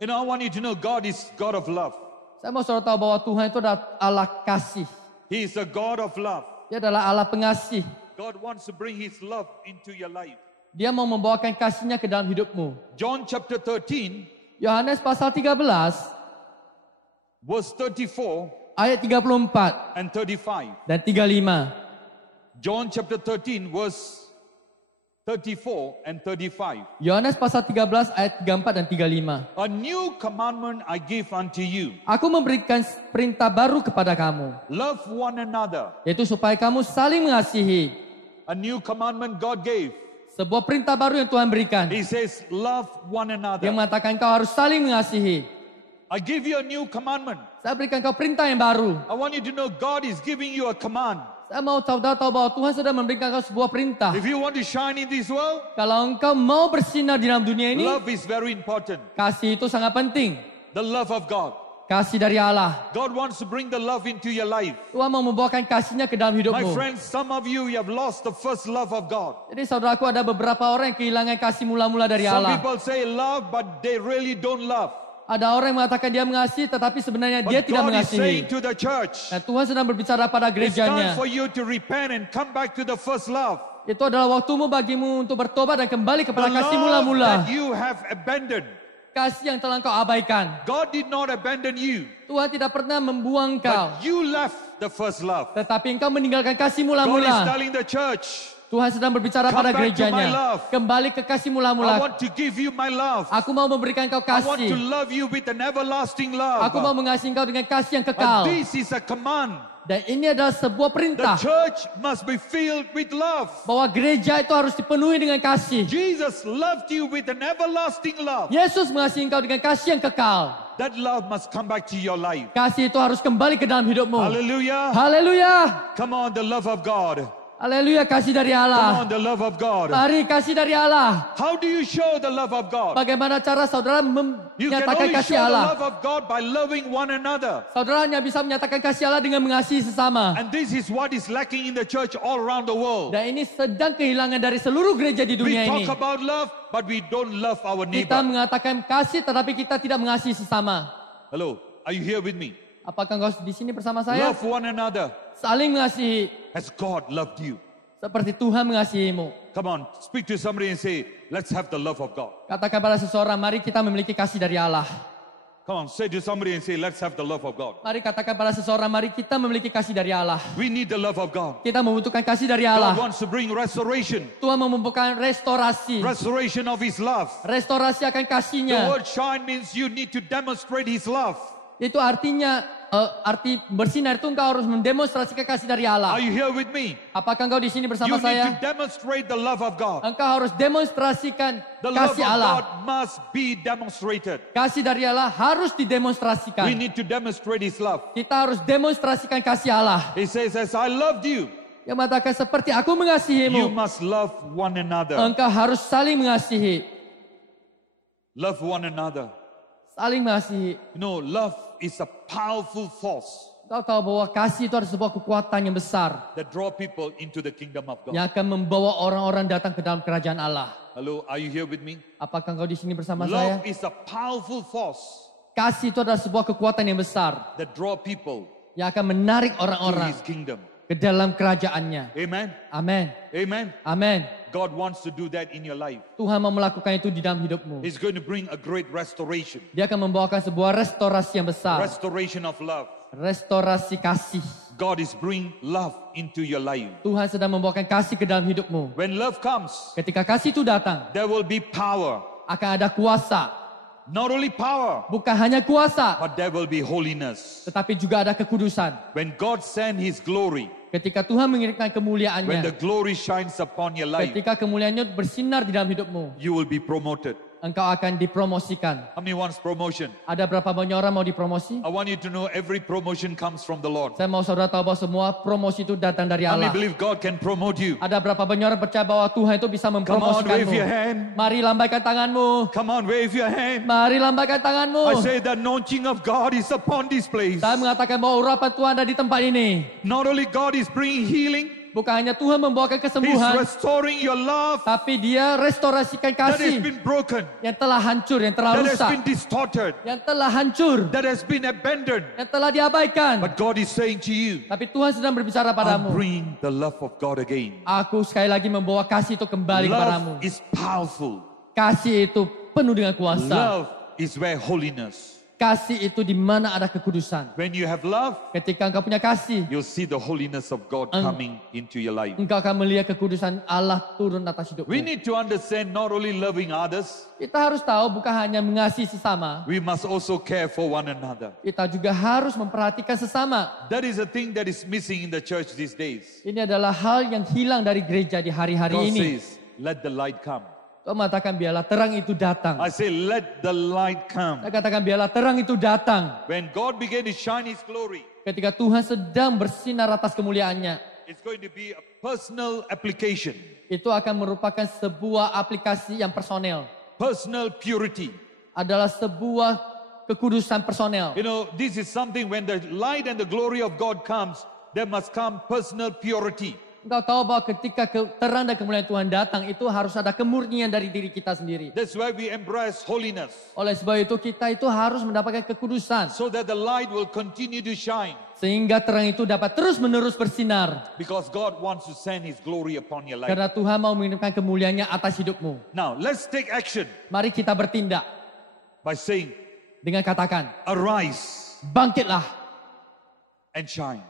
You know, I want you to know God is God of love. Saya mau saudara tahu bahwa Tuhan itu adalah Allah kasih. He is a God of love. Dia adalah Allah pengasih. God wants to bring His love into your life. Dia mau membawakan kasihnya ke dalam hidupmu. John chapter 13, Yohanes pasal 13 verse 34 ayat 34 and 35. dan 35. John chapter 13, verse 34 and 35. Yohanes pasal 13 ayat 34 dan 35. A new commandment I give unto you. Aku memberikan perintah baru kepada kamu, Love one another. yaitu supaya kamu saling mengasihi. A new commandment God gave. Sebuah perintah baru yang Tuhan berikan. He says, love one Dia another. mengatakan kau harus saling mengasihi. I give you a new commandment. Saya berikan kau perintah yang baru. I want you to know God is giving you a command. Saya mau saudara tahu bahwa Tuhan sudah memberikan kau sebuah perintah. If you want to shine in this world, Kalau engkau mau bersinar di dalam dunia ini, love is very important. kasih itu sangat penting. The love of God. Kasih dari Allah. God wants to bring the love into your life. Tuhan mau membawakan kasihnya ke dalam My hidupmu. friends, some of you have lost the first love of God. Jadi saudaraku, ada beberapa orang yang kehilangan kasih mula-mula dari Some Allah. people say love, but they really don't love. Ada orang yang mengatakan dia mengasihi, tetapi sebenarnya dia But tidak God is saying mengasihi. to the church, Nah, Tuhan sedang berbicara pada it's time gerejanya. for you to repent and come back to the first love. Itu adalah waktumu bagimu untuk bertobat dan kembali The kepada kasih love mula-mula. that you have abandoned. Kasih yang telah kau abaikan. God did not abandon you, Tuhan tidak pernah membuang kau. but you left the first love. Tetapi engkau meninggalkan kasih God is mula-mula. telling the church, Tuhan sedang berbicara Come pada back to my gerejanya. love. Kembali ke kasih I mula-mula. want to give you my love. Aku mau memberikan kau I want to kasih. love you with an everlasting love. Aku mau mengasihi engkau dengan kasih yang kekal. And this is a command. Dan ini adalah sebuah The perintah. church must be filled with love. Bahwa gereja itu harus dipenuhi dengan kasih. Jesus loved you with an everlasting love. Yesus mengasihi engkau dengan kasih yang kekal. That love must come back to your life. Kasih itu harus kembali ke dalam hidupmu. Hallelujah. Haleluya. Come on, the love of God. Haleluya, kasih dari Come Allah. on, the love of God. Mari kasih dari Allah. How do you show the love of God? Bagaimana cara saudara You can menyatakan only kasih show the Allah? love of God by loving one another. Saudara hanya bisa menyatakan kasih Allah dengan mengasihi sesama. And this is what is lacking in the church all around the world. Dan ini sedang kehilangan dari seluruh gereja di We dunia ini. talk about love, but we don't love our Kita neighbor. mengatakan kasih tetapi kita tidak mengasihi sesama. Hello, are you here with me? Apakah engkau di sini bersama saya? Love one another Saling mengasihi as God loved you. seperti Tuhan mengasihimu. Come on, speak to somebody and say, let's have the love of God. Katakan pada seseorang, mari kita memiliki kasih dari Allah. Come on, say to somebody and say, let's have the love of God. Mari katakan pada seseorang, mari kita memiliki kasih dari Allah. We need the love of God. Kita membutuhkan kasih dari God Allah. wants to bring restoration. Tuhan membutuhkan restorasi. Restoration of His love. Restorasi akan The kasihnya. word shine means you need to demonstrate His love. Itu artinya, arti bersinar itu engkau harus mendemonstrasikan kasih dari Allah. Are you here with me? Apakah engkau di sini You bersama need to saya? demonstrate the love of God. Engkau harus demonstrasikan The love of kasih Allah. God must be demonstrated. Kasih dari Allah harus We didemonstrasikan. need to demonstrate His love. Kita harus demonstrasikan kasih Allah. He says, as I loved you, Yang mengatakan seperti aku you mengasihimu, must love one another. engkau harus saling mengasihi. Love one another. Saling mengasihi. You know, love is a powerful force Kau tahu bahwa kasih itu adalah sebuah kekuatan yang besar that draw people into the kingdom of God. yang akan membawa orang-orang datang ke dalam kerajaan Allah. Hello, are you here with me? Apakah engkau di sini bersama saya? Love is a powerful force Kasih itu adalah sebuah kekuatan yang besar that draw people yang akan menarik to orang-orang His kingdom. ke dalam kerajaannya. Amen. Amin. Amen. Amin. God wants to do that in your life. Tuhan mau melakukan itu di dalam hidupmu. He's going to bring a great restoration. Dia akan membawakan sebuah restorasi yang besar. Restoration of love. Restorasi kasih. God is bringing love into your life. Tuhan sedang membawakan kasih ke dalam hidupmu. When love comes, Ketika kasih itu datang, there will be power. akan ada kuasa. Not only power, Bukan hanya kuasa, but there will be holiness. tetapi juga ada kekudusan. When God sends His glory, Ketika Tuhan mengirimkan when the kemuliaannya, glory shines upon your life, ketika kemuliaannya bersinar di dalam hidupmu, you will be promoted. engkau akan dipromosikan. How many wants promotion? Ada berapa banyak orang mau dipromosi? I want you to know every promotion comes from the Lord. Saya mau saudara tahu bahwa semua promosi itu datang dari How many Allah. believe God can promote you? Ada berapa banyak orang percaya bahwa Tuhan itu bisa Come on, mempromosikanmu? wave your hand. Mari lambaikan tanganmu. Come on, wave your hand. Mari lambaikan tanganmu. I say the anointing of God is upon this place. Saya mengatakan bahwa urapan Tuhan ada di tempat ini. Not only God is bringing healing, Bukan hanya Tuhan membawakan He's kesembuhan, restoring your love tapi dia restorasikan that has kasih been broken, yang telah hancur, yang telah that has rusak, been distorted, yang telah hancur, that has been abandoned. yang telah diabaikan. But God is saying to you, Tapi Tuhan sedang berbicara I'm padamu. bringing the love of God again. Aku sekali lagi membawa kasih itu kembali kepadamu. Love is powerful. Kasih itu penuh dengan kuasa. Love is where holiness. Kasih itu di mana ada kekudusan. When you have love, Ketika engkau punya kasih, you'll see the holiness of God coming into your life. engkau akan melihat kekudusan Allah turun atas hidupmu. We need to understand not only loving others, Kita harus tahu bukan hanya mengasihi sesama, we must also care for one another. kita juga harus memperhatikan sesama. That is a thing that is missing in the church these days. Ini adalah hal yang hilang dari gereja di hari-hari God ini. says, let the light come. Tuhan mengatakan biarlah terang itu datang. I say, let the light come. Saya katakan biarlah terang itu datang. When God began to shine His glory, Ketika Tuhan sedang bersinar atas kemuliaannya. It's going to be a personal application, itu akan merupakan sebuah aplikasi yang personel. personal purity. Adalah sebuah kekudusan personel. You know, this is something when the light and the glory of God comes, there must come personal purity. Engkau tahu bahwa ketika terang dan kemuliaan Tuhan datang, itu harus ada kemurnian dari diri kita sendiri. That's why we embrace holiness, Oleh sebab itu kita itu harus mendapatkan kekudusan. so that the light will continue to shine. Sehingga terang itu dapat terus menerus bersinar. Because God wants to send His glory upon your life. Karena Tuhan mau mengirimkan kemuliaannya atas hidupmu. Now, let's take action Mari kita bertindak by saying, dengan katakan, arise bangkitlah and shine.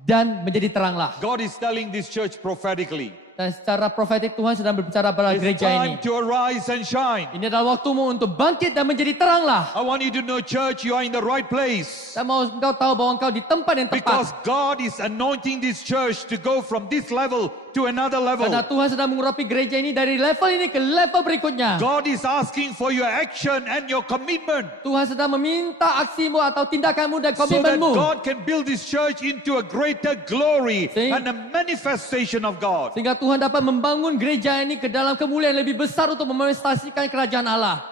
dan menjadi teranglah. God is telling this church prophetically, Dan secara profetik Tuhan sedang berbicara pada it's gereja time ini. to arise and shine. Ini adalah waktumu untuk bangkit dan menjadi teranglah. I want you to know, church, you are in the right place. Saya mau engkau tahu bahwa engkau di tempat yang Because tepat. God is anointing this church to go from this level to another level. Karena Tuhan sedang mengurapi gereja ini dari level ini ke level berikutnya. God is asking for your action and your commitment, Tuhan sedang meminta aksimu atau tindakanmu dan so that komitmenmu. God can build this church into a greater glory Sehingga- and a manifestation of God. Sehingga Tuhan dapat membangun gereja ini ke dalam kemuliaan lebih besar untuk memanifestasikan kerajaan Allah.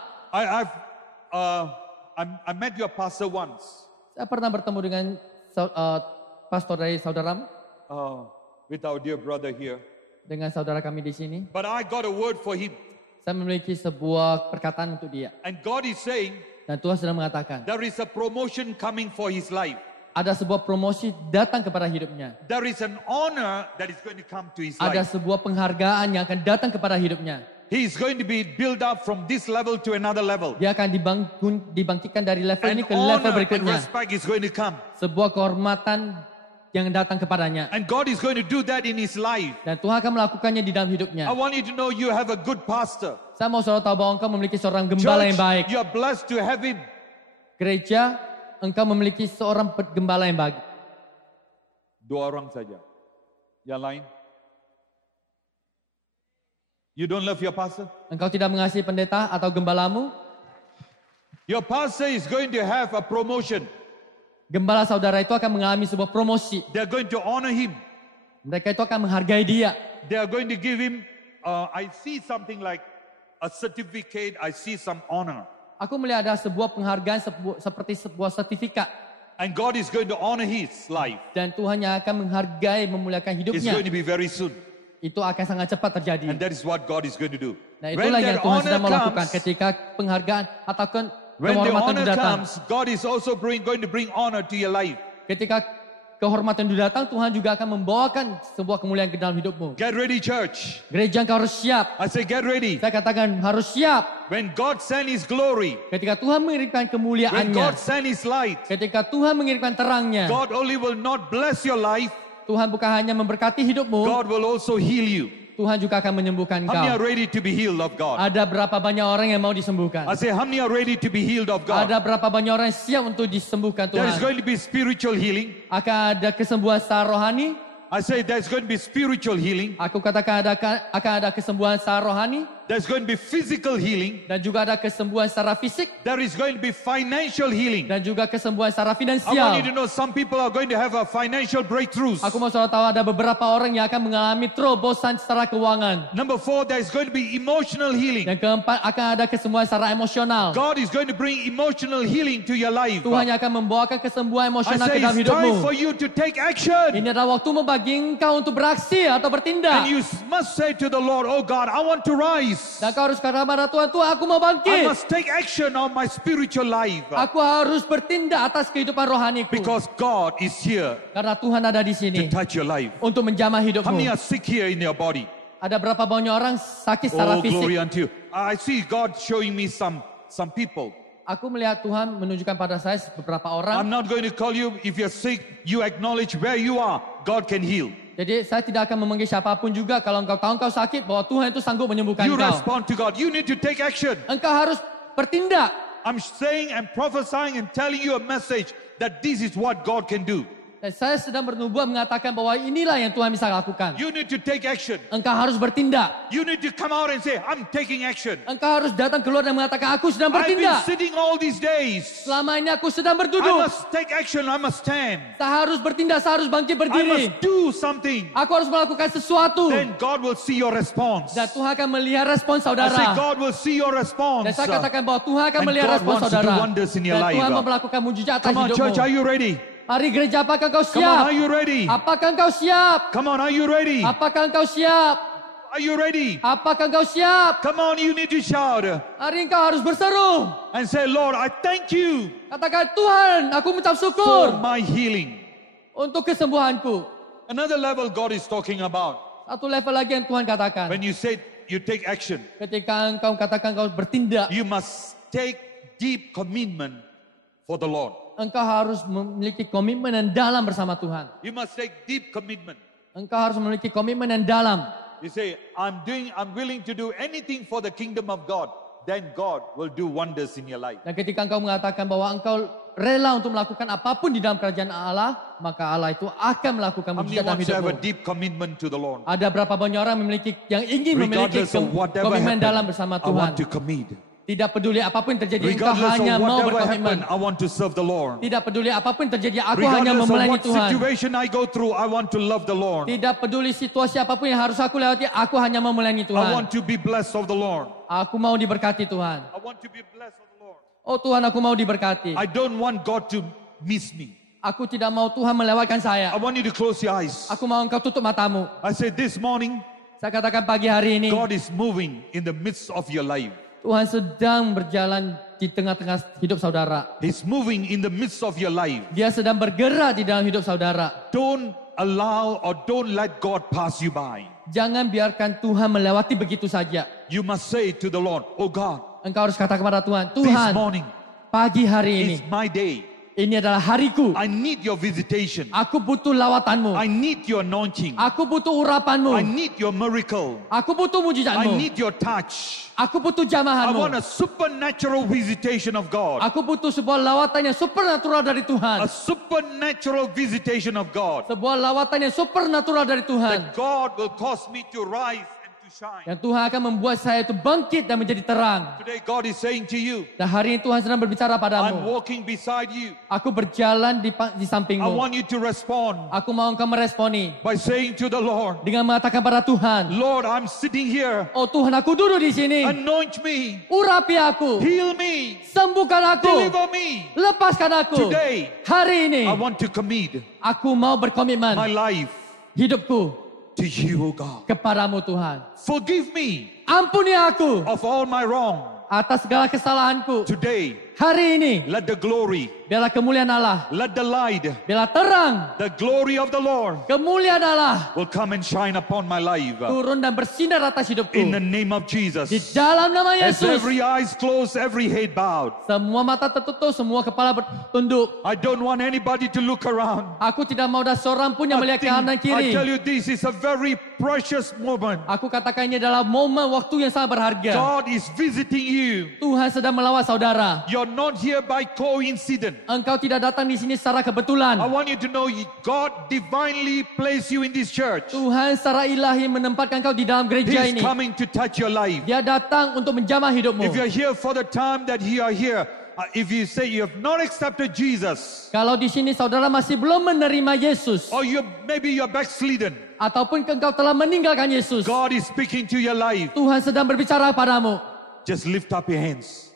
I met your pastor once Saya pernah bertemu dengan pastor dari saudaramu, with our dear brother here. dengan saudara kami di sini. But I got a word for him. Saya memiliki sebuah perkataan untuk dia. And God is saying Dan Tuhan sedang mengatakan, there is a promotion coming for his life. ada sebuah promosi datang kepada hidupnya. There is an honor that is going to come to his Ada life. sebuah penghargaan yang akan datang kepada hidupnya. He is going to be built up from this level to another level. Dia akan dibangkitkan dari level And ini ke level honor and berikutnya. respect is going to come. Sebuah kehormatan yang datang kepadanya. And God is going to do that in his life. Dan Tuhan akan melakukannya di dalam I hidupnya. want you to know you have a good pastor. Saya mau saudara tahu bahwa engkau memiliki seorang gembala Church, yang baik. you are blessed to have him. Gereja, engkau memiliki seorang gembala yang baik. 2 orang saja. Yang lain? You don't love your pastor? Engkau tidak mengasihi pendeta atau gembalamu. Your pastor is going to have a promotion. Gembala saudara itu akan mengalami sebuah promosi. They are going to honor him. Mereka itu akan menghargai dia. They are going to give him, I see something like a certificate, I see some honor. Aku melihat ada sebuah penghargaan seperti sebuah sertifikat. And God is going to honor his life. Dan Tuhan yang akan menghargai, memuliakan It's hidupnya. going to be very soon. Itu akan sangat cepat terjadi. And that is what God is going to do. Nah When itulah yang that Tuhan honor sedang melakukan comes, ketika penghargaan atau when the kehormatan honor itu datang. comes, God is also going to bring honor to your life. Ketika kehormatan itu datang, Tuhan juga akan membawakan sebuah kemuliaan ke dalam hidupmu. Get ready, church. Gereja engkau harus siap. I say get ready. Saya katakan harus siap. When God send his glory, Ketika Tuhan mengirimkan when kemuliaannya. God send his light, Ketika Tuhan mengirimkan terangnya. God only will not bless your life, Tuhan bukan hanya memberkati hidupmu. God will also heal you. Tuhan juga akan menyembuhkan How many are kau. ready to be healed of God? Ada berapa banyak orang yang mau disembuhkan? I say how many are ready to be healed of God? Ada berapa banyak orang yang siap untuk disembuhkan There is Tuhan? going to be spiritual healing. Akan ada kesembuhan secara rohani. I say there's going to be spiritual healing. Aku katakan akan ada kesembuhan secara rohani. There's going to be physical healing. Dan juga ada kesembuhan secara fisik. There is going to be financial healing. Dan juga kesembuhan secara I want finansial. you to know some people are going to have a financial breakthroughs. Aku mau saudara tahu ada beberapa orang yang akan mengalami terobosan secara keuangan. Number 4, there's going to be emotional healing. Yang keempat akan ada kesembuhan secara emosional. God is going to bring emotional healing to your life. Tuhan yang akan membawakan I kesembuhan emosional say ke dalam it's time hidupmu. for you to take action. Ini adalah waktumu bagi engkau untuk beraksi atau And bertindak. you must say to the Lord, oh God, I want to rise. Dan kau harus katakan pada Tuhan, Tuhan aku mau I bangkit. must take action on my spiritual life. Aku harus bertindak atas kehidupan rohaniku. Because God is here Karena Tuhan ada di to sini touch your life. untuk menjamah How many hidupmu. are sick here in your body? Ada berapa banyak orang sakit secara Oh, glory fisik. unto you. I see God showing me some people. Aku melihat Tuhan menunjukkan pada saya beberapa orang. I'm not going to call you. If you're sick, you acknowledge where you are. God can heal. Jadi saya tidak akan memanggil siapapun juga kalau engkau tahu engkau sakit bahwa Tuhan itu sanggup menyembuhkan You engkau. respond to God. You need to take action. Engkau harus bertindak. I'm saying and prophesying and telling you a message that this is what God can do. Dan saya sedang bernubuat mengatakan bahwa inilah yang Tuhan bisa lakukan. You need to take action. Engkau harus bertindak. You need to come out and say, I'm taking action. Engkau harus datang keluar dan mengatakan, aku sedang I've been bertindak. sitting all these days. Selama ini aku sedang I berduduk. must take action. I must stand. Saya harus bertindak, saya harus bangkit I berdiri. must do something. Aku harus melakukan sesuatu. Then God will see your response. Dan Tuhan akan melihat respons I say, saudara. God will see your response. Dan saya katakan bahwa Tuhan akan And melihat God respons wants to do saudara. wonders in your Dan Tuhan life. mau melakukan mujizat atas Come on, church, are hidupmu. you ready? Mari gereja, apakah engkau Come on, siap? are you ready? Apakah engkau siap? Come on, are you ready? Apakah engkau siap? Are you ready? Apakah engkau siap? Come on, you need to shout Hari engkau harus berseru. and say, Lord, I thank you Katakan, Tuhan, aku mengucap for syukur my healing. untuk kesembuhanku. Another level God is talking about. Satu level lagi yang Tuhan katakan. When you say you take action, Ketika engkau katakan engkau bertindak, you must take deep commitment for the Lord. engkau harus memiliki komitmen yang dalam bersama Tuhan. You must take deep commitment. Engkau harus memiliki komitmen yang dalam. You say, I'm willing to do anything for the kingdom of God. Then God will do wonders in your life. Dan ketika engkau mengatakan bahwa engkau rela untuk melakukan apapun di dalam kerajaan Allah, maka Allah itu akan melakukan How many mujizat dalam want to have a hidupmu. deep commitment to the Lord? Ada berapa banyak orang yang ingin memiliki Regardless of whatever komitmen dalam happened, bersama I Tuhan. want to commit. Tidak peduli apapun yang terjadi, engkau Regardless hanya of mau whatever berkomitmen. happened, I want to serve the Lord. Tidak peduli apapun yang terjadi, aku hanya Regardless of memelayani what Tuhan. situation I go through, I want to love the Lord. Tidak peduli situasi apapun yang harus aku lewati, aku hanya mau melayani I Tuhan. want to be blessed of the Lord. Aku mau diberkati Tuhan. I want to be blessed of the Lord. Oh Tuhan, aku mau diberkati. I don't want God to miss me. Aku tidak mau Tuhan melewatkan saya. I want you to close your eyes. Aku mau engkau tutup matamu. I say this morning, Saya katakan pagi hari ini, God is moving in the midst of your life. Tuhan sedang berjalan di tengah-tengah hidup saudara. He's moving in the midst of your life. Dia sedang bergerak di dalam hidup saudara. Don't allow or don't let God pass you by. Jangan biarkan Tuhan melewati begitu saja. You must say to the Lord, oh God, Engkau harus katakan kepada Tuhan, this Tuhan, morning pagi hari ini, is my day. ini adalah hariku. I need your visitation. Aku butuh lawatanmu. I need your anointing. Aku butuh urapanmu. I need your miracle. Aku butuh I mujizatmu. need your touch. Aku butuh I want jamahanmu. a supernatural visitation of God. Aku butuh sebuah lawatan yang supernatural dari Tuhan. A supernatural visitation of God. Sebuah lawatan yang supernatural dari Tuhan. That God will cause me to rise and to shine. Yang Tuhan akan membuat saya itu bangkit dan menjadi terang. Today God is saying to you, Dan hari ini Tuhan sedang berbicara I'm padamu. walking beside you. Aku berjalan di I sampingmu. want you to respond Aku mau engkau meresponi. by saying to the Lord, Dengan mengatakan pada Tuhan, Lord, I'm sitting here. oh Tuhan, aku duduk di sini. Anoint me. Urapi aku. Heal me. Sembuhkan aku. Deliver me. Lepaskan aku. Today, Hari ini, I want to commit aku mau berkomitmen my life hidupku to you, O God. kepadamu Tuhan. Forgive me Ampuni aku of all my wrong. atas segala kesalahanku. Today, Hari ini, let the glory, biarlah kemuliaan Allah, let the light, biarlah terang, the glory of the Lord kemuliaan Allah will come and shine upon my life. turun dan bersinar atas hidupku. In the name of Di Jesus. dalam nama As Yesus, every eyes closed, every head bowed. semua mata tertutup, semua kepala bertunduk. I don't want anybody to look around. Aku tidak mau ada seorang pun yang melihat kanan dan I kiri. tell you, this is a very precious moment. Aku katakan ini adalah momen waktu yang sangat berharga. God is visiting you. Tuhan sedang melawat saudara. You're not here by coincidence. Engkau tidak datang di sini secara I kebetulan. want you to know God divinely placed you in this church. Tuhan secara ilahi menempatkan kau di dalam gereja He's ini. coming to touch your life. Dia datang untuk menjamah hidupmu. If you're here for the time that you are here, if you say you have not accepted Jesus, Kalau di sini saudara masih belum menerima Yesus, or maybe you're backslidden, ataupun engkau telah meninggalkan Yesus, God is speaking to your life. Tuhan sedang berbicara padamu. Just lift up your hands.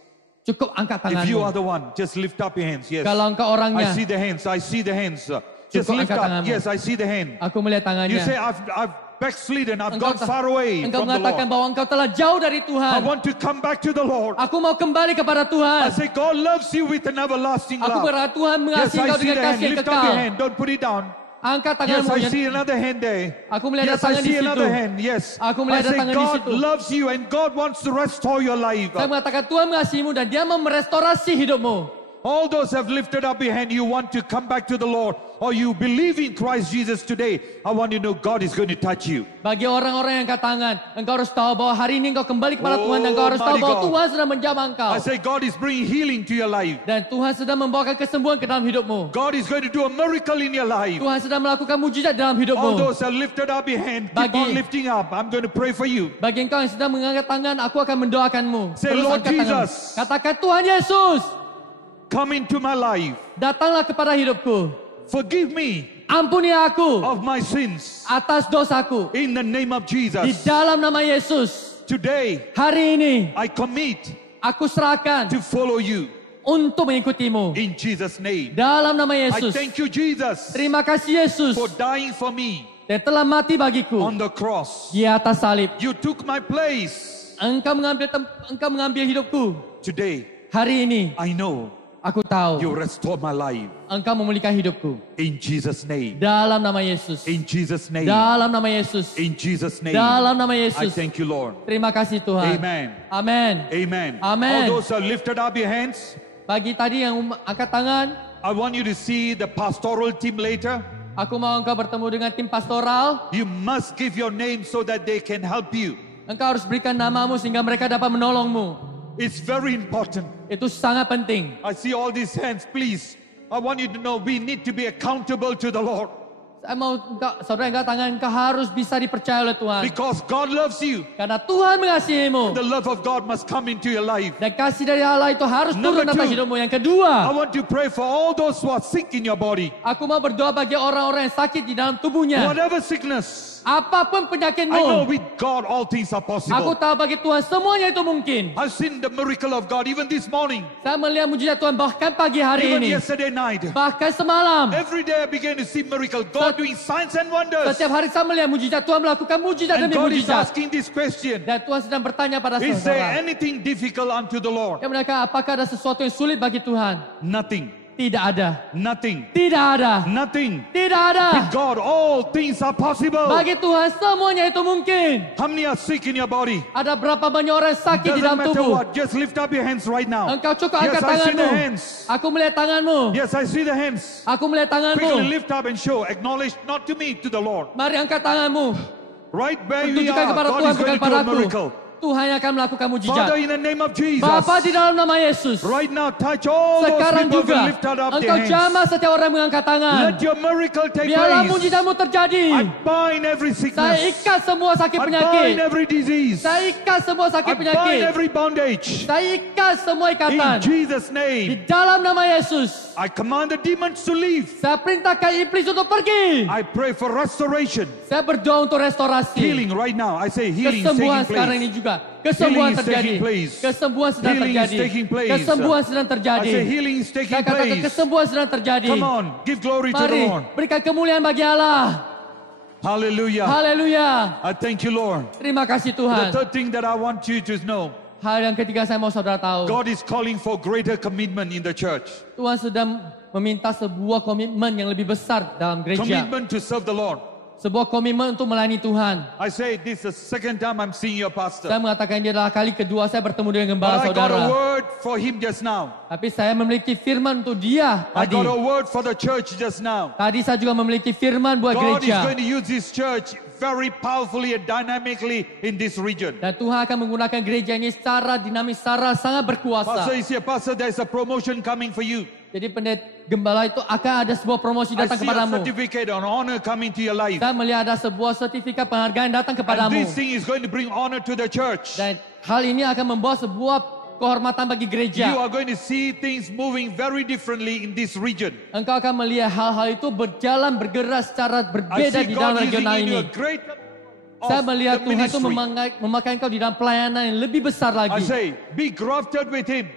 Cukup angkat If you are tanganmu. the one, just lift up your hands. Yes. Kalau engkau I orangnya, see the hands. I see the hands. Just Cukup lift angkat up. tanganmu. Yes, I see the hand. aku melihat You say, tangannya. I've backslidden. I've Engkau, gone far away engkau from the mengatakan Lord. bahwa engkau telah jauh dari I Tuhan. want to come back to the Lord. Aku mau kembali kepada I Tuhan. say, God loves you with an everlasting Aku love. berharap Tuhan Yes, mengasihi I engkau see dengan the hand. kasih yang Lift up kekal. your hand. Don't put it down. Angkat Yes, tanganmu. I see another hand there. Aku melihat Yes, I tangan di see situ. another hand. Yes. Aku I melihat say, tangan di God situ. loves you and God wants to restore your life. Saya mengatakan Tuhan mengasihimu dan dia mau merestorasi hidupmu. All those have lifted up your hand, you want to come back to the Lord, or you believe in Christ Jesus today, I want you to know God is going to touch you. Bagi orang-orang yang angkat tangan, engkau harus tahu bahwa hari ini engkau kembali kepada Tuhan dan engkau harus tahu mighty bahwa God. Tuhan sedang menjamah engkau. I say God is bringing healing to your life. Dan Tuhan sedang membawakan kesembuhan ke dalam hidupmu. God is going to do a miracle in your life. Tuhan sedang melakukan mujizat dalam All hidupmu. those that lifted up your hand, keep Bagi- on lifting up. I'm going to pray for you. Bagi engkau yang sedang mengangkat tangan, aku akan mendoakanmu. Say, Terus Lord angkat tanganmu. Jesus. Katakan, Tuhan Yesus, Come into my life. datanglah kepada hidupku. Forgive me Ampuni aku of my sins. atas dosaku. In the name of Di Jesus. dalam nama Yesus, Today, hari ini I commit aku serahkan to follow you. untuk mengikutimu. In Jesus' name. Dalam nama I Yesus. thank you, Jesus, Terima kasih Yesus for dying for me yang telah mati bagiku on the cross. di atas salib. You took my place. Engkau mengambil hidupku. Today, Hari ini I know aku tahu you restored my life. engkau memulihkan hidupku. In Jesus' name. Dalam nama Yesus. In Jesus' name. Dalam nama Yesus. In Jesus' name. Dalam nama I Yesus. thank you, Lord. Terima kasih Tuhan. Amen. Amen. Amen. Amen. All those who have lifted up your hands, Bagi tadi yang angkat tangan, I want you to see the pastoral team later. aku mau engkau bertemu dengan tim pastoral. You must give your name so that they can help you. Engkau harus berikan namamu sehingga mereka dapat menolongmu. It's very important. Itu sangat penting. I see all these hands. Please, I want you to know we need to be accountable to the Lord. Saya mau saudara angkat tangan, engkau harus bisa dipercaya oleh Tuhan. Because God loves you. Karena Tuhan mengasihimu. The love of God must come into your life. Dan kasih dari Allah itu harus Number turun atas two. hidupmu. Yang I kedua, want to pray for all those who are sick in your body. aku mau berdoa bagi orang-orang yang sakit di dalam tubuhnya. Whatever sickness, Apapun I know penyakitmu, with God all things are aku possible. tahu bagi Tuhan semuanya itu mungkin. I've seen the miracle of God even this morning, Saya melihat mujizat Tuhan bahkan pagi hari even ini. yesterday night. Bahkan semalam. Every day I began to see miracle. God doing signs and wonders. Setiap hari saya melihat mujizat Tuhan melakukan mujizat And demi God is mujizat. asking this question. Dan Tuhan sedang bertanya pada Is there saudara. anything difficult unto the Lord? Yang mereka, apakah ada sesuatu yang sulit bagi Tuhan? Nothing. Tidak ada. Nothing. Tidak ada. Nothing. Tidak ada. With God, all things are possible. Bagi Tuhan semuanya itu mungkin. How many are sick in your body? Ada berapa banyak orang sakit di Doesn't dalam matter tubuh. what. Just lift up your hands right now. Engkau cukup Yes, angkat I see the tanganmu. hands. Aku melihat tanganmu. Yes, I see the hands. Aku melihat Quickly tanganmu. lift up and show. Acknowledge not to me, to the Lord. Mari angkat tanganmu. Right where we Tunjukkan are, kepada God Tuhan is going bukan to do a padaku. miracle. Tuhan yang akan melakukan Father, mujizat. in the name of Jesus, Bapa di dalam nama Yesus. right now touch all those Sekarang people who juga lifted up engkau their hands. jamah setiap orang yang mengangkat tangan. Let your miracle take Biarlah place. mujizatmu terjadi. I bind every Saya sickness. ikat semua sakit I penyakit. bind every disease. Saya ikat semua sakit I penyakit. bind every bondage. Saya ikat semua In ikatan. Jesus' Di name, dalam nama Yesus. I command the demons to leave. Saya perintahkan iblis untuk pergi. I pray for restoration, Saya berdoa untuk restorasi. healing right now. I say healing is Kesembuhan taking sekarang place. ini juga. Kesembuhan Healing is terjadi. taking place. Kesembuhan sedang Healing is terjadi. taking place. Kesembuhan sedang I terjadi. say healing is taking Saya katakan place. kesembuhan sedang terjadi. Come on, give glory to the Mari Lord. berikan kemuliaan bagi Allah. Hallelujah. Haleluya. I thank you, Lord. Terima kasih The Tuhan. third thing that I want you to know, Hal yang ketiga saya mau saudara tahu. God is calling for greater commitment in the church. Tuhan sedang meminta sebuah komitmen yang lebih besar dalam gereja. Commitment to serve the Lord. Sebuah komitmen untuk melayani Tuhan. I say this is the second time I'm seeing your Saya pastor. mengatakan ini adalah kali kedua saya bertemu dengan gembala But I got saudara. a word for him just now. Tapi saya memiliki firman untuk dia I tadi. got a word for the church just now. Tadi saya juga memiliki firman buat God is gereja. going to use this church very powerfully and dynamically in this region. Dan Tuhan akan menggunakan gereja ini secara dinamis, secara sangat berkuasa. Pastor is here. Pastor, there's a promotion coming for you. Jadi gembala itu akan ada sebuah promosi I datang see a kepadamu. certificate on honor coming to your life. Saya melihat ada sebuah sertifikat penghargaan datang And kepadamu. this thing is going to bring honor to the church. Dan hal ini akan membawa sebuah kehormatan bagi You gereja. are going to see things moving very differently in this region. Engkau akan melihat hal-hal itu berjalan, bergerak secara I berbeda see di dalam God using regional you ini. a great Saya of melihat the Tuhan itu ministry. memakai engkau di dalam pelayanan yang lebih besar I lagi. say, be grafted with him.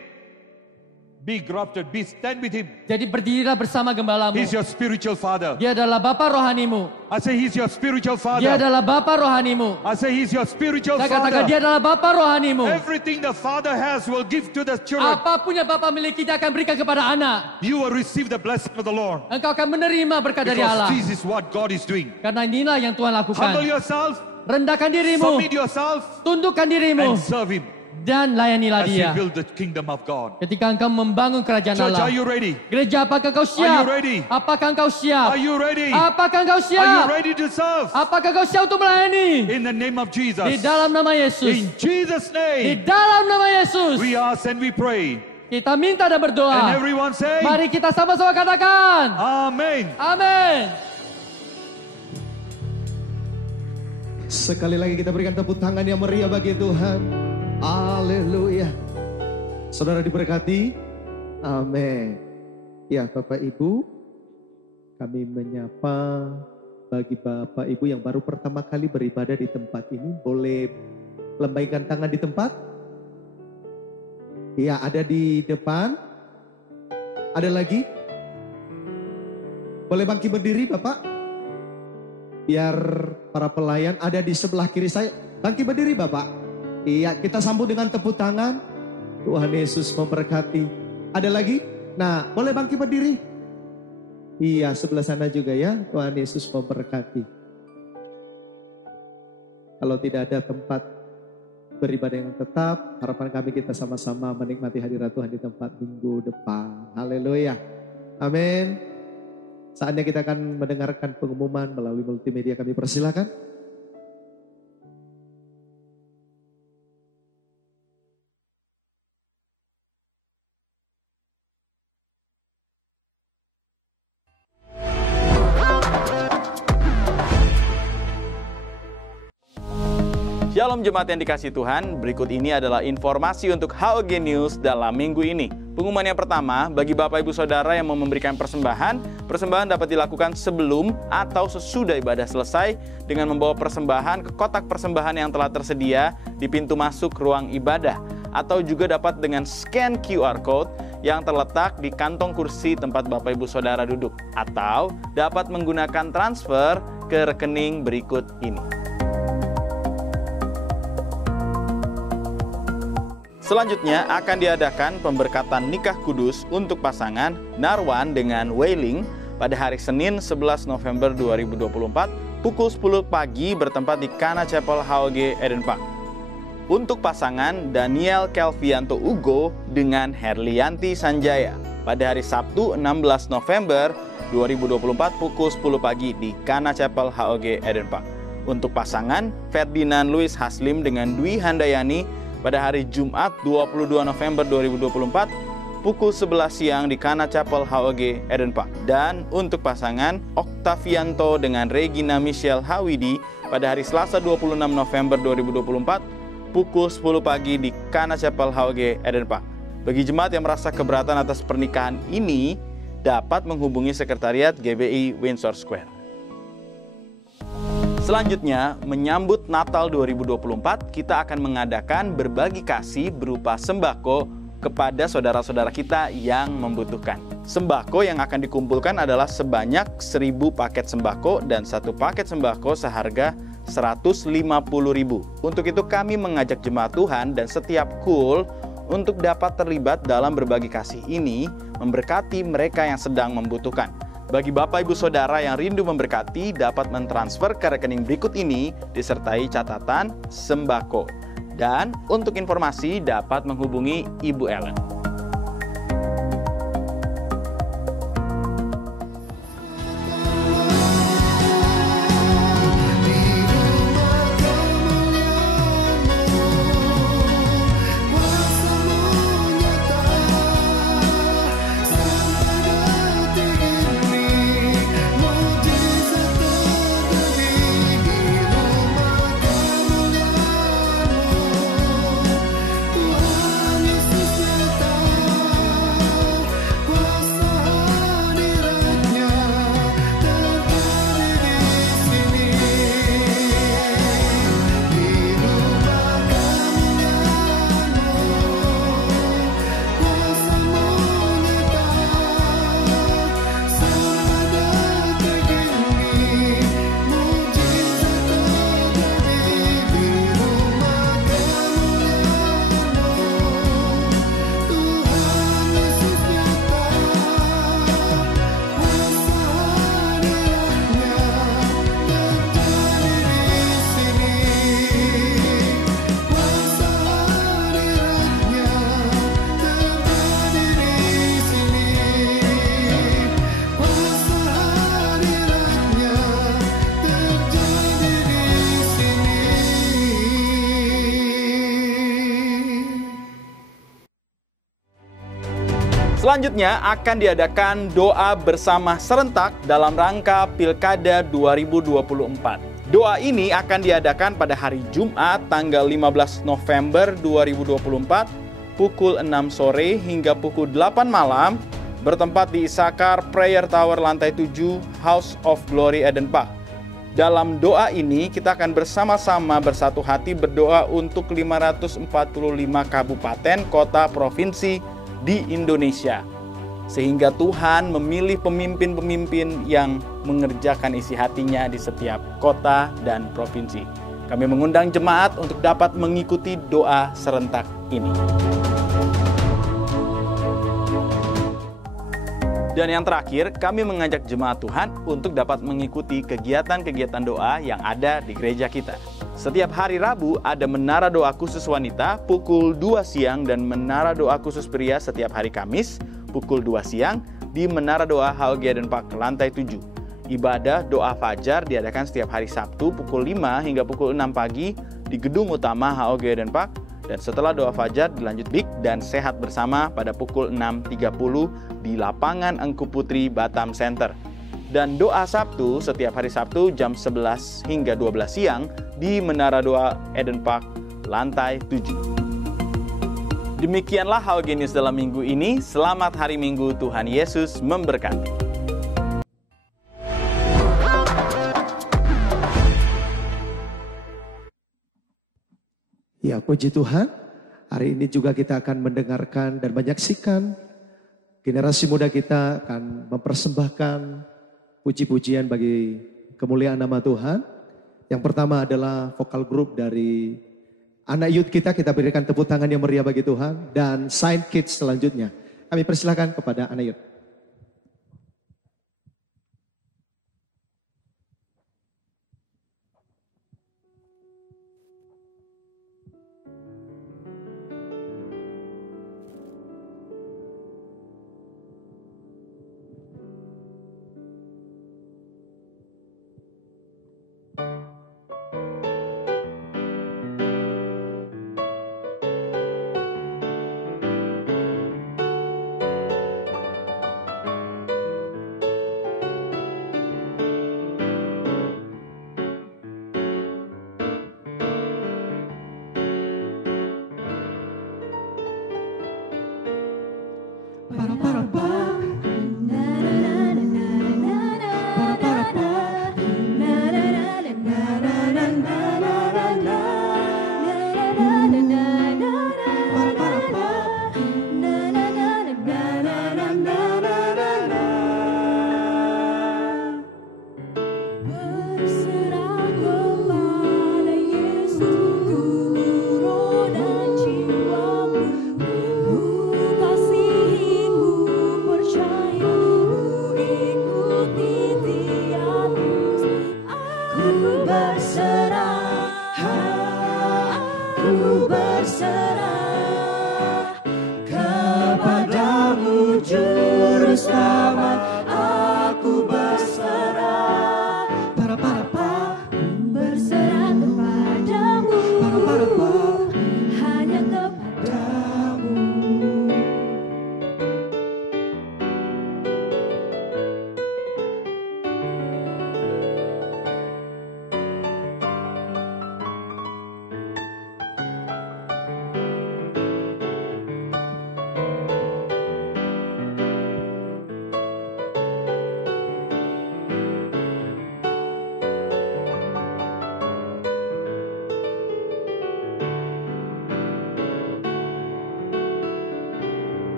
Be grafted. Be stand with him. Jadi berdirilah bersama gembalamu. He's your spiritual father. Dia adalah bapa rohanimu. I say he's your spiritual Dia father. adalah bapa rohanimu. I say he's your spiritual Saya katakan dia father. adalah bapa rohanimu. Everything the father has will give to the children. Apapun yang bapa miliki dia akan berikan kepada anak. You will receive the blessing of the Lord. Engkau akan menerima berkat dari Because Allah. this is what God is doing. Karena inilah yang Tuhan Humble lakukan. yourself. Rendahkan dirimu. Submit yourself. Tundukkan dirimu. And serve him. dan layanilah as you dia. build the kingdom of God. Ketika engkau membangun kerajaan Church, Allah. are you ready? Gereja, apakah kau Are siap? you ready? Apakah engkau siap? Are you ready? Apakah engkau Are you siap? ready to serve? Apakah kau siap untuk melayani? In the name of Jesus. Di dalam nama Yesus. In Jesus' Di name, dalam nama Yesus. we ask and we pray. Kita minta dan And berdoa. everyone say, Mari kita sama-sama katakan. Amen. Amin. Sekali lagi kita berikan tepuk tangan yang meriah bagi Tuhan. Haleluya. Saudara diberkati. Amin. Ya Bapak Ibu, kami menyapa bagi Bapak Ibu yang baru pertama kali beribadah di tempat ini. Boleh lambaikan tangan di tempat? Ya, ada di depan. Ada lagi? Boleh bangkit berdiri Bapak? Biar para pelayan ada di sebelah kiri saya. Bangkit berdiri Bapak. Iya, kita sambut dengan tepuk tangan. Tuhan Yesus memberkati. Ada lagi? Nah, boleh bangkit berdiri. Iya, sebelah sana juga ya. Tuhan Yesus memberkati. Kalau tidak ada tempat beribadah yang tetap, harapan kami kita sama-sama menikmati hadirat Tuhan di tempat minggu depan. Haleluya. Amin. Saatnya kita akan mendengarkan pengumuman melalui multimedia, kami persilakan. Shalom jemaat yang dikasihi Tuhan, berikut ini adalah informasi untuk HOG News dalam minggu ini. Pengumuman yang pertama, bagi Bapak Ibu Saudara yang mau memberikan persembahan dapat dilakukan sebelum atau sesudah ibadah selesai dengan membawa persembahan ke kotak persembahan yang telah tersedia di pintu masuk ruang ibadah, atau juga dapat dengan scan QR Code yang terletak di kantong kursi tempat Bapak Ibu Saudara duduk, atau dapat menggunakan transfer ke rekening berikut ini. Selanjutnya akan diadakan pemberkatan nikah kudus untuk pasangan Narwan dengan Weiling pada hari Senin 11 November 2024 pukul 10 pagi bertempat di Kana Chapel HOG Eden Park. Untuk pasangan Daniel Kelvianto Ugo dengan Herlianti Sanjaya pada hari Sabtu 16 November 2024 pukul 10 pagi di Kana Chapel HOG Eden Park. Untuk pasangan Ferdinand Louis Haslim dengan Dwi Handayani pada hari Jumat 22 November 2024 pukul 11 siang di Kana Chapel HOG Eden Park. Dan untuk pasangan Octavianto dengan Regina Michelle Hawidi pada hari Selasa 26 November 2024 pukul 10 pagi di Kana Chapel HOG Eden Park. Bagi jemaat yang merasa keberatan atas pernikahan ini dapat menghubungi sekretariat GBI Windsor Square. Selanjutnya, menyambut Natal 2024, kita akan mengadakan berbagi kasih berupa sembako kepada saudara-saudara kita yang membutuhkan. Sembako yang akan dikumpulkan adalah sebanyak 1.000 paket sembako dan satu paket sembako seharga 150.000. Untuk itu kami mengajak jemaat Tuhan dan setiap cool untuk dapat terlibat dalam berbagi kasih ini, memberkati mereka yang sedang membutuhkan. Bagi Bapak Ibu Saudara yang rindu memberkati dapat mentransfer ke rekening berikut ini disertai catatan sembako. Dan untuk informasi dapat menghubungi Ibu Ellen. Tuhan Yesus nyata. Selanjutnya akan diadakan doa bersama serentak dalam rangka Pilkada 2024. Doa ini akan diadakan pada hari Jumat tanggal 15 November 2024 pukul 6 sore hingga pukul 8 malam bertempat di Isakar Prayer Tower lantai 7 House of Glory Eden Park. Dalam doa ini kita akan bersama-sama bersatu hati berdoa untuk 545 kabupaten, kota, provinsi di Indonesia. Sehingga Tuhan memilih pemimpin-pemimpin yang mengerjakan isi hatinya di setiap kota dan provinsi. Kami mengundang jemaat untuk dapat mengikuti doa serentak ini. Dan yang terakhir, kami mengajak jemaat Tuhan untuk dapat mengikuti kegiatan-kegiatan doa yang ada di gereja kita. Setiap hari Rabu ada menara doa khusus wanita pukul 2 siang dan menara doa khusus pria setiap hari Kamis pukul 2 siang di menara doa HOG Eden Park lantai 7. Ibadah doa fajar diadakan setiap hari Sabtu pukul 5 hingga pukul 6 pagi di gedung utama HOG Eden Park, dan setelah doa fajar dilanjut big dan sehat bersama pada pukul 6.30 di lapangan Engku Putri Batam Center. Dan doa Sabtu setiap hari Sabtu jam 11 hingga 12 siang di Menara Doa Eden Park lantai 7. Demikianlah HOG News dalam minggu ini. Selamat hari Minggu, Tuhan Yesus memberkati. Ya, puji Tuhan. Hari ini juga kita akan mendengarkan dan menyaksikan generasi muda kita akan mempersembahkan puji-pujian bagi kemuliaan nama Tuhan. Yang pertama adalah vokal grup dari anak youth kita berikan tepuk tangan yang meriah bagi Tuhan. Dan Sign Kids selanjutnya. Kami persilakan kepada anak youth.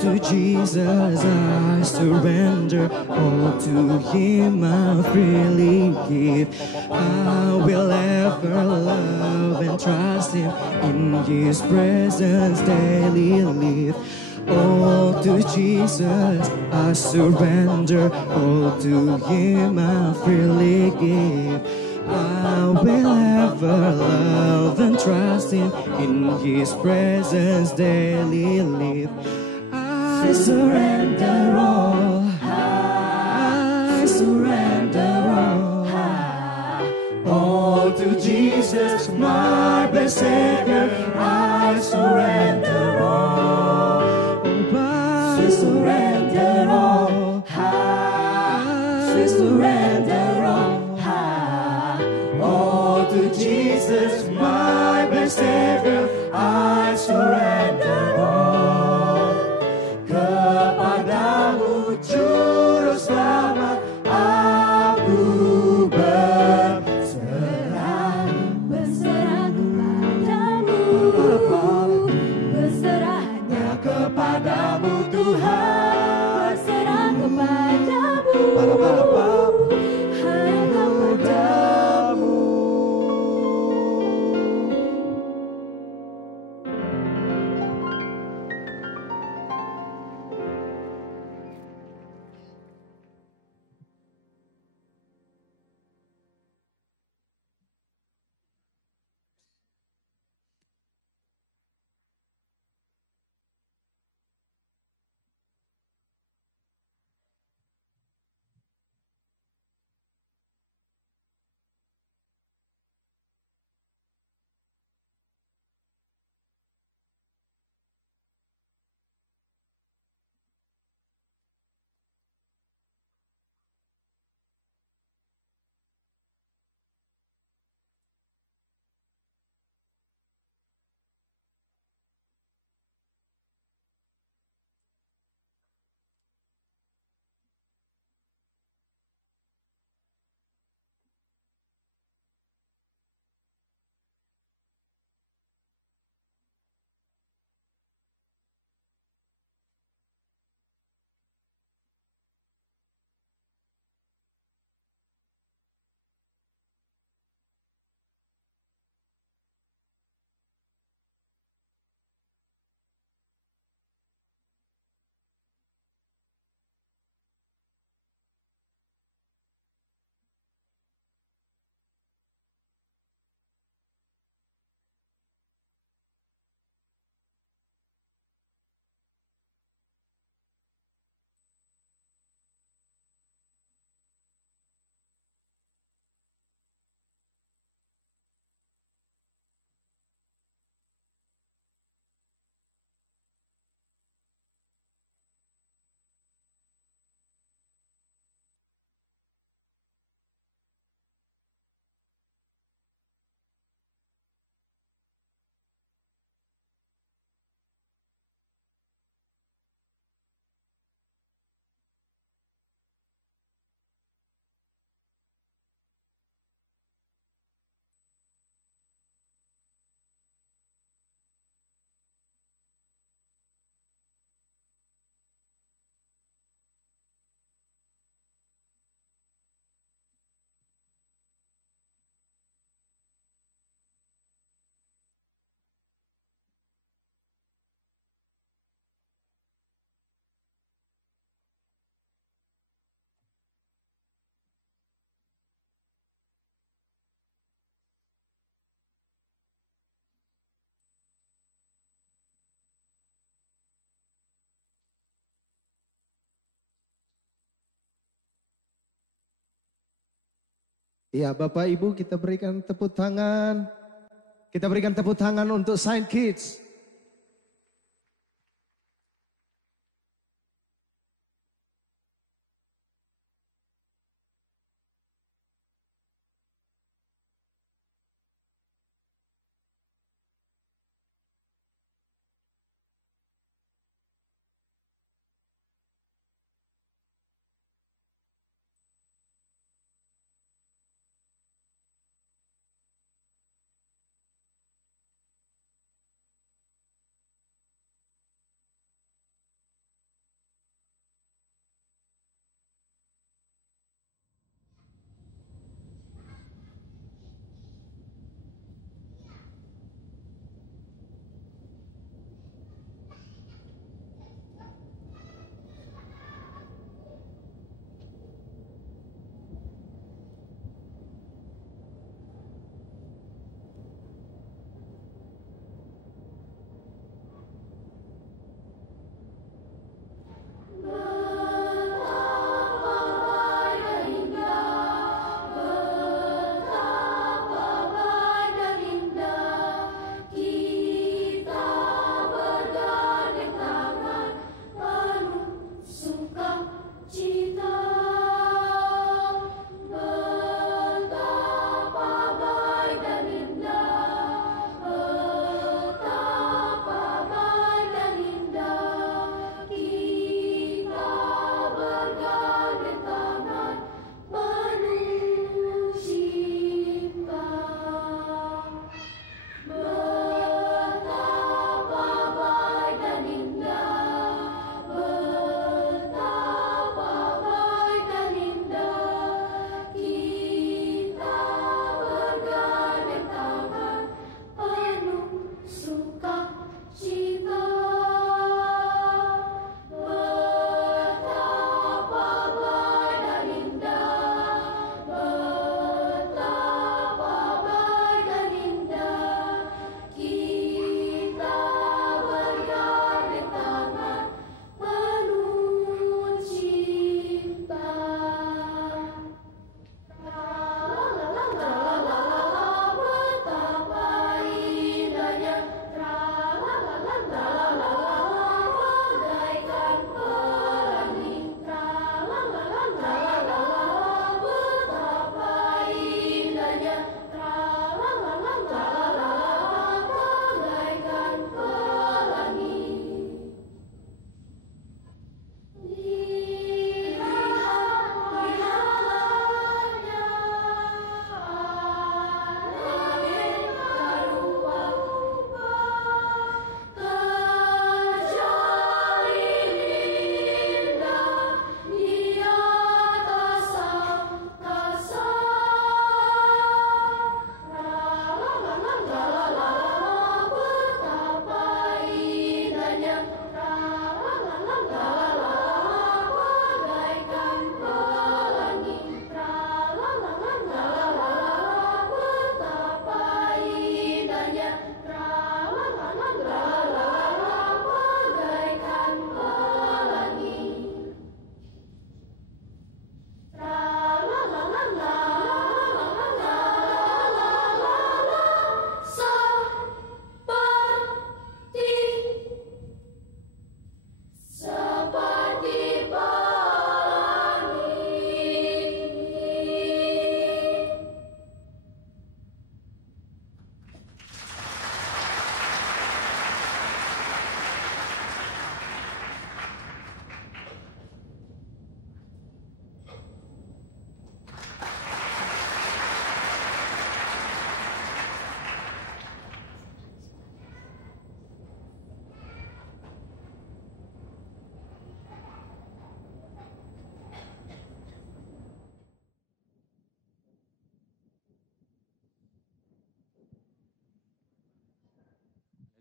To Jesus I surrender, all to Him I freely give. I will ever love and trust Him, in His presence daily live. All to Jesus I surrender, all to Him I freely give. I will ever love and trust Him, in His presence daily live. I surrender all. Savior, I surrender all. I surrender all. I surrender all. All to Jesus, my best Savior, I surrender all. Kepadamu Juru Selamat, aku berserah. Berserah kepadamu, berserahnya Kepadamu Tuhan, berserah kepadamu, hanya kepadamu. Ya, Bapak Ibu, kita berikan tepuk tangan. Kita berikan tepuk tangan untuk Saint Kids.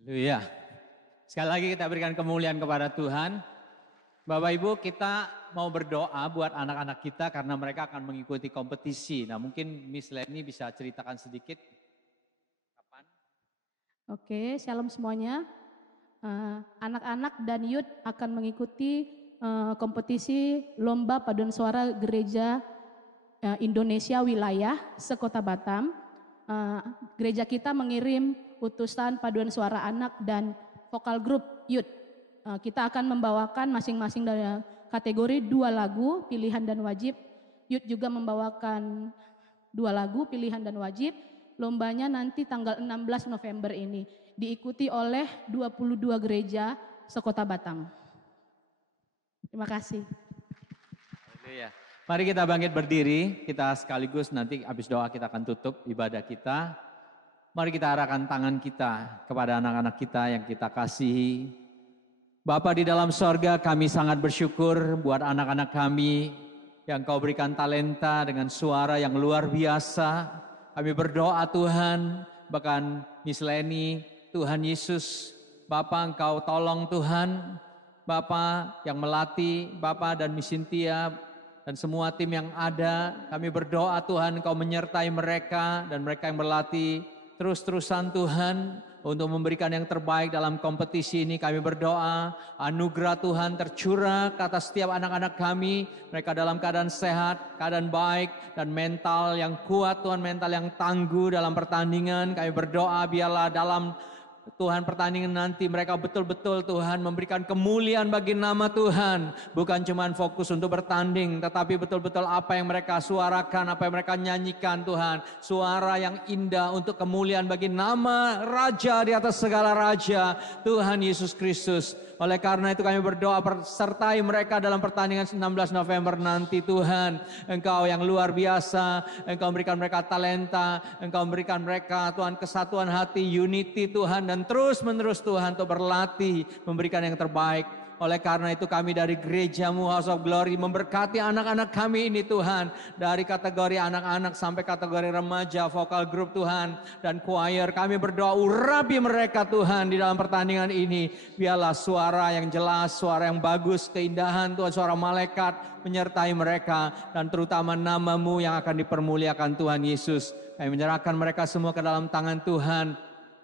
Haleluya. Sekali lagi kita berikan kemuliaan kepada Tuhan. Bapak Ibu, kita mau berdoa buat anak-anak kita karena mereka akan mengikuti kompetisi. Nah, mungkin Miss Leni bisa ceritakan sedikit kapan? Oke, shalom semuanya. Anak-anak dan youth akan mengikuti kompetisi lomba paduan suara gereja Indonesia wilayah sekota Batam. Gereja kita mengirim utusan paduan suara anak dan vokal grup youth. Kita akan membawakan masing-masing dari kategori 2 lagu pilihan dan wajib. Youth juga membawakan 2 lagu pilihan dan wajib. Lombanya nanti tanggal 16 November ini diikuti oleh 22 gereja sekota Batam. Terima kasih. Haleluya. Mari kita bangkit berdiri, kita sekaligus nanti habis doa kita akan tutup ibadah kita. Mari kita arahkan tangan kita kepada anak-anak kita yang kita kasihi. Bapa di dalam sorga, kami sangat bersyukur buat anak-anak kami yang Kau berikan talenta dengan suara yang luar biasa. Kami berdoa Tuhan, bahkan Miss Leni, Tuhan Yesus, Bapa Engkau tolong Tuhan, Bapa yang melatih, Bapa dan Miss Cynthia, dan semua tim yang ada. Kami berdoa Tuhan Engkau menyertai mereka dan mereka yang berlatih terus-terusan Tuhan untuk memberikan yang terbaik dalam kompetisi ini. Kami berdoa anugerah Tuhan tercurah ke atas setiap anak-anak kami. Mereka dalam keadaan sehat, keadaan baik, dan mental yang kuat Tuhan, mental yang tangguh dalam pertandingan. Kami berdoa biarlah dalam Tuhan pertandingan nanti mereka betul-betul Tuhan memberikan kemuliaan bagi nama Tuhan. Bukan cuma fokus untuk bertanding, tetapi betul-betul apa yang mereka suarakan, apa yang mereka nyanyikan Tuhan. Suara yang indah untuk kemuliaan bagi nama Raja di atas segala Raja, Tuhan Yesus Kristus. Oleh karena itu kami berdoa sertai mereka dalam pertandingan 16 November nanti Tuhan. Engkau yang luar biasa, Engkau memberikan mereka talenta, Engkau memberikan mereka Tuhan kesatuan hati, unity Tuhan, dan terus menerus Tuhan untuk berlatih, memberikan yang terbaik. Oleh karena itu kami dari gereja-Mu House of Glory memberkati anak-anak kami ini Tuhan. Dari kategori anak-anak sampai kategori remaja, vokal group Tuhan, dan choir. Kami berdoa urapi mereka Tuhan di dalam pertandingan ini. Biarlah suara yang jelas, suara yang bagus, keindahan Tuhan, suara malaikat menyertai mereka. Dan terutama nama-Mu yang akan dipermuliakan Tuhan Yesus. Kami menyerahkan mereka semua ke dalam tangan Tuhan.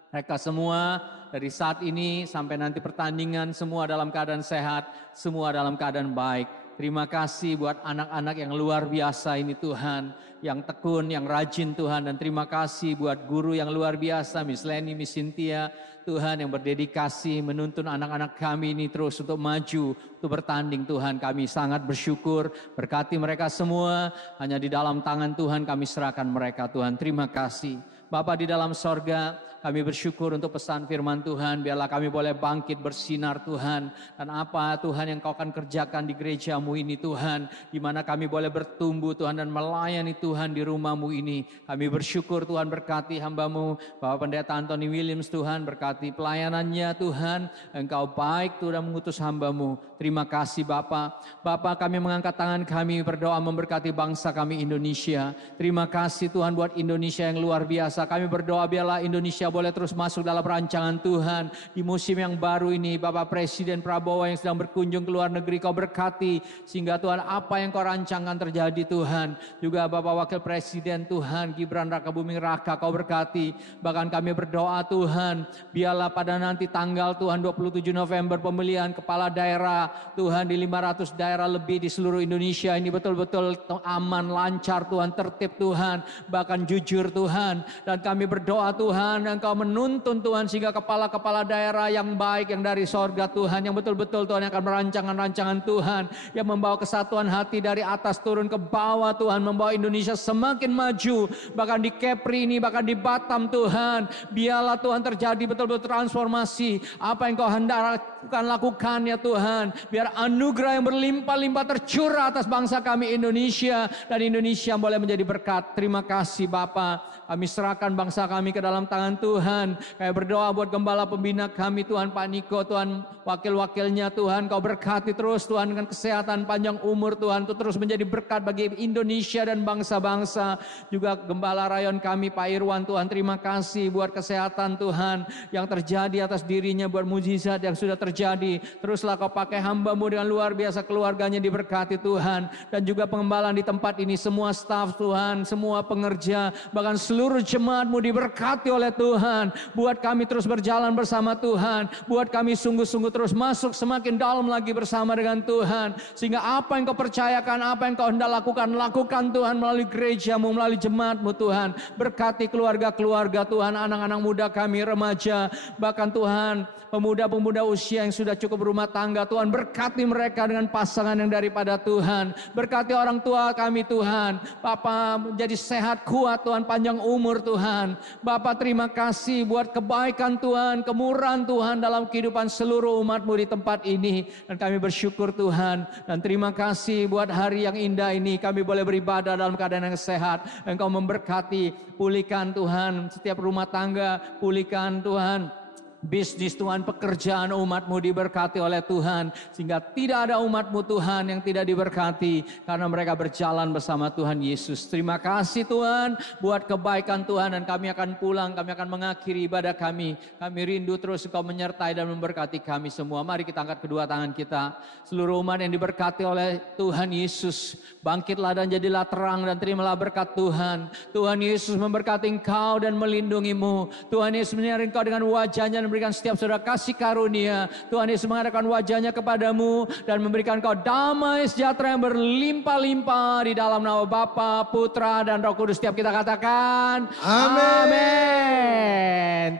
Mereka semua dari saat ini sampai nanti pertandingan semua dalam keadaan sehat, semua dalam keadaan baik. Terima kasih buat anak-anak yang luar biasa ini Tuhan, yang tekun, yang rajin Tuhan. Dan terima kasih buat guru yang luar biasa, Miss Leni, Miss Cynthia, Tuhan yang berdedikasi menuntun anak-anak kami ini terus untuk maju, untuk bertanding Tuhan. Kami sangat bersyukur, berkati mereka semua, hanya di dalam tangan Tuhan kami serahkan mereka Tuhan. Terima kasih. Bapa di dalam sorga, kami bersyukur untuk pesan firman Tuhan. Biarlah kami boleh bangkit bersinar Tuhan. Dan apa Tuhan yang Kau akan kerjakan di gereja-Mu ini Tuhan. Di mana kami boleh bertumbuh Tuhan dan melayani Tuhan di rumah-Mu ini. Kami bersyukur Tuhan berkati hamba-Mu. Bapak Pendeta Anthony Williams Tuhan berkati pelayanannya Tuhan. Engkau baik Tuhan mengutus hamba-Mu. Terima kasih Bapa. Bapa kami mengangkat tangan kami berdoa memberkati bangsa kami Indonesia. Terima kasih Tuhan buat Indonesia yang luar biasa. Kami berdoa biarlah Indonesia boleh terus masuk dalam rancangan Tuhan. Di musim yang baru ini Bapak Presiden Prabowo yang sedang berkunjung ke luar negeri Kau berkati. Sehingga Tuhan apa yang Kau rancangkan terjadi Tuhan. Juga Bapak Wakil Presiden Tuhan Gibran Rakabuming Raka Kau berkati. Bahkan kami berdoa Tuhan biarlah pada nanti tanggal Tuhan 27 November pemilihan kepala daerah Tuhan di 500 daerah lebih di seluruh Indonesia ini betul-betul aman, lancar Tuhan, tertib Tuhan, bahkan jujur Tuhan. Dan kami berdoa Tuhan Engkau menuntun Tuhan sehingga kepala-kepala daerah yang baik yang dari sorga Tuhan, yang betul-betul Tuhan yang akan merancangan-rancangan Tuhan, yang membawa kesatuan hati dari atas turun ke bawah Tuhan, membawa Indonesia semakin maju, bahkan di Kepri ini, bahkan di Batam Tuhan. Biarlah Tuhan terjadi betul-betul transformasi apa yang Kau hendak lakukan ya Tuhan. Biar anugerah yang berlimpah-limpah tercurah atas bangsa kami Indonesia, dan Indonesia boleh menjadi berkat. Terima kasih Bapa. Kami serahkan bangsa kami ke dalam tangan Tuhan. Kami berdoa buat gembala pembina kami Tuhan, Pak Niko Tuhan, wakil-wakilnya Tuhan. Kau berkati terus Tuhan dengan kesehatan, panjang umur Tuhan. Itu terus menjadi berkat bagi Indonesia dan bangsa-bangsa. Juga gembala rayon kami Pak Irwan Tuhan, terima kasih buat kesehatan Tuhan yang terjadi atas dirinya, buat mujizat yang sudah terjadi. Teruslah Kau pakai hamba-Mu dengan luar biasa, keluarganya diberkati Tuhan. Dan juga pengembalaan di tempat ini, semua staf Tuhan, semua pengerja, bahkan seluruh jemaat-Mu diberkati oleh Tuhan. Buat kami terus berjalan bersama Tuhan. Buat kami sungguh-sungguh terus masuk semakin dalam lagi bersama dengan Tuhan. Sehingga apa yang Kau percayakan, apa yang Kau hendak lakukan Tuhan melalui gereja-Mu, melalui jemaat-Mu Tuhan. Berkati keluarga-keluarga Tuhan, anak-anak muda kami, remaja, bahkan Tuhan pemuda-pemuda usia yang sudah cukup berumah tangga. Tuhan berkati mereka dengan pasangan yang daripada Tuhan. Berkati orang tua kami Tuhan. Bapa menjadi sehat, kuat Tuhan, panjang umur Tuhan. Bapa terima kasih buat kebaikan Tuhan, kemurahan Tuhan dalam kehidupan seluruh umat-Mu di tempat ini. Dan kami bersyukur Tuhan. Dan terima kasih buat hari yang indah ini. Kami boleh beribadah dalam keadaan yang sehat. Engkau memberkati, pulihkan Tuhan setiap rumah tangga, pulihkan Tuhan bisnis Tuhan, pekerjaan umat-Mu diberkati oleh Tuhan. Sehingga tidak ada umat-Mu Tuhan yang tidak diberkati, karena mereka berjalan bersama Tuhan Yesus. Terima kasih Tuhan buat kebaikan Tuhan. Dan kami akan pulang, kami akan mengakhiri ibadah kami. Kami rindu terus Engkau menyertai dan memberkati kami semua. Mari kita angkat kedua tangan kita. Seluruh umat yang diberkati oleh Tuhan Yesus, bangkitlah dan jadilah terang dan terimalah berkat Tuhan. Tuhan Yesus memberkati engkau dan melindungimu. Tuhan Yesus menyinari engkau dengan wajahnya dan memberikan setiap saudara kasih karunia. Tuhan Yesus mengarahkan wajahnya kepadamu dan memberikan kau damai sejahtera yang berlimpah-limpah di dalam nama Bapa, Putra, dan Roh Kudus. Setiap kita katakan amin.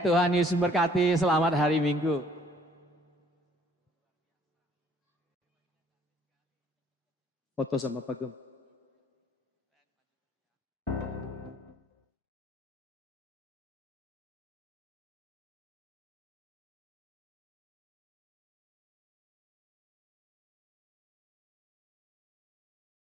Tuhan Yesus berkati. Selamat hari Minggu. Foto sama Pak Gem.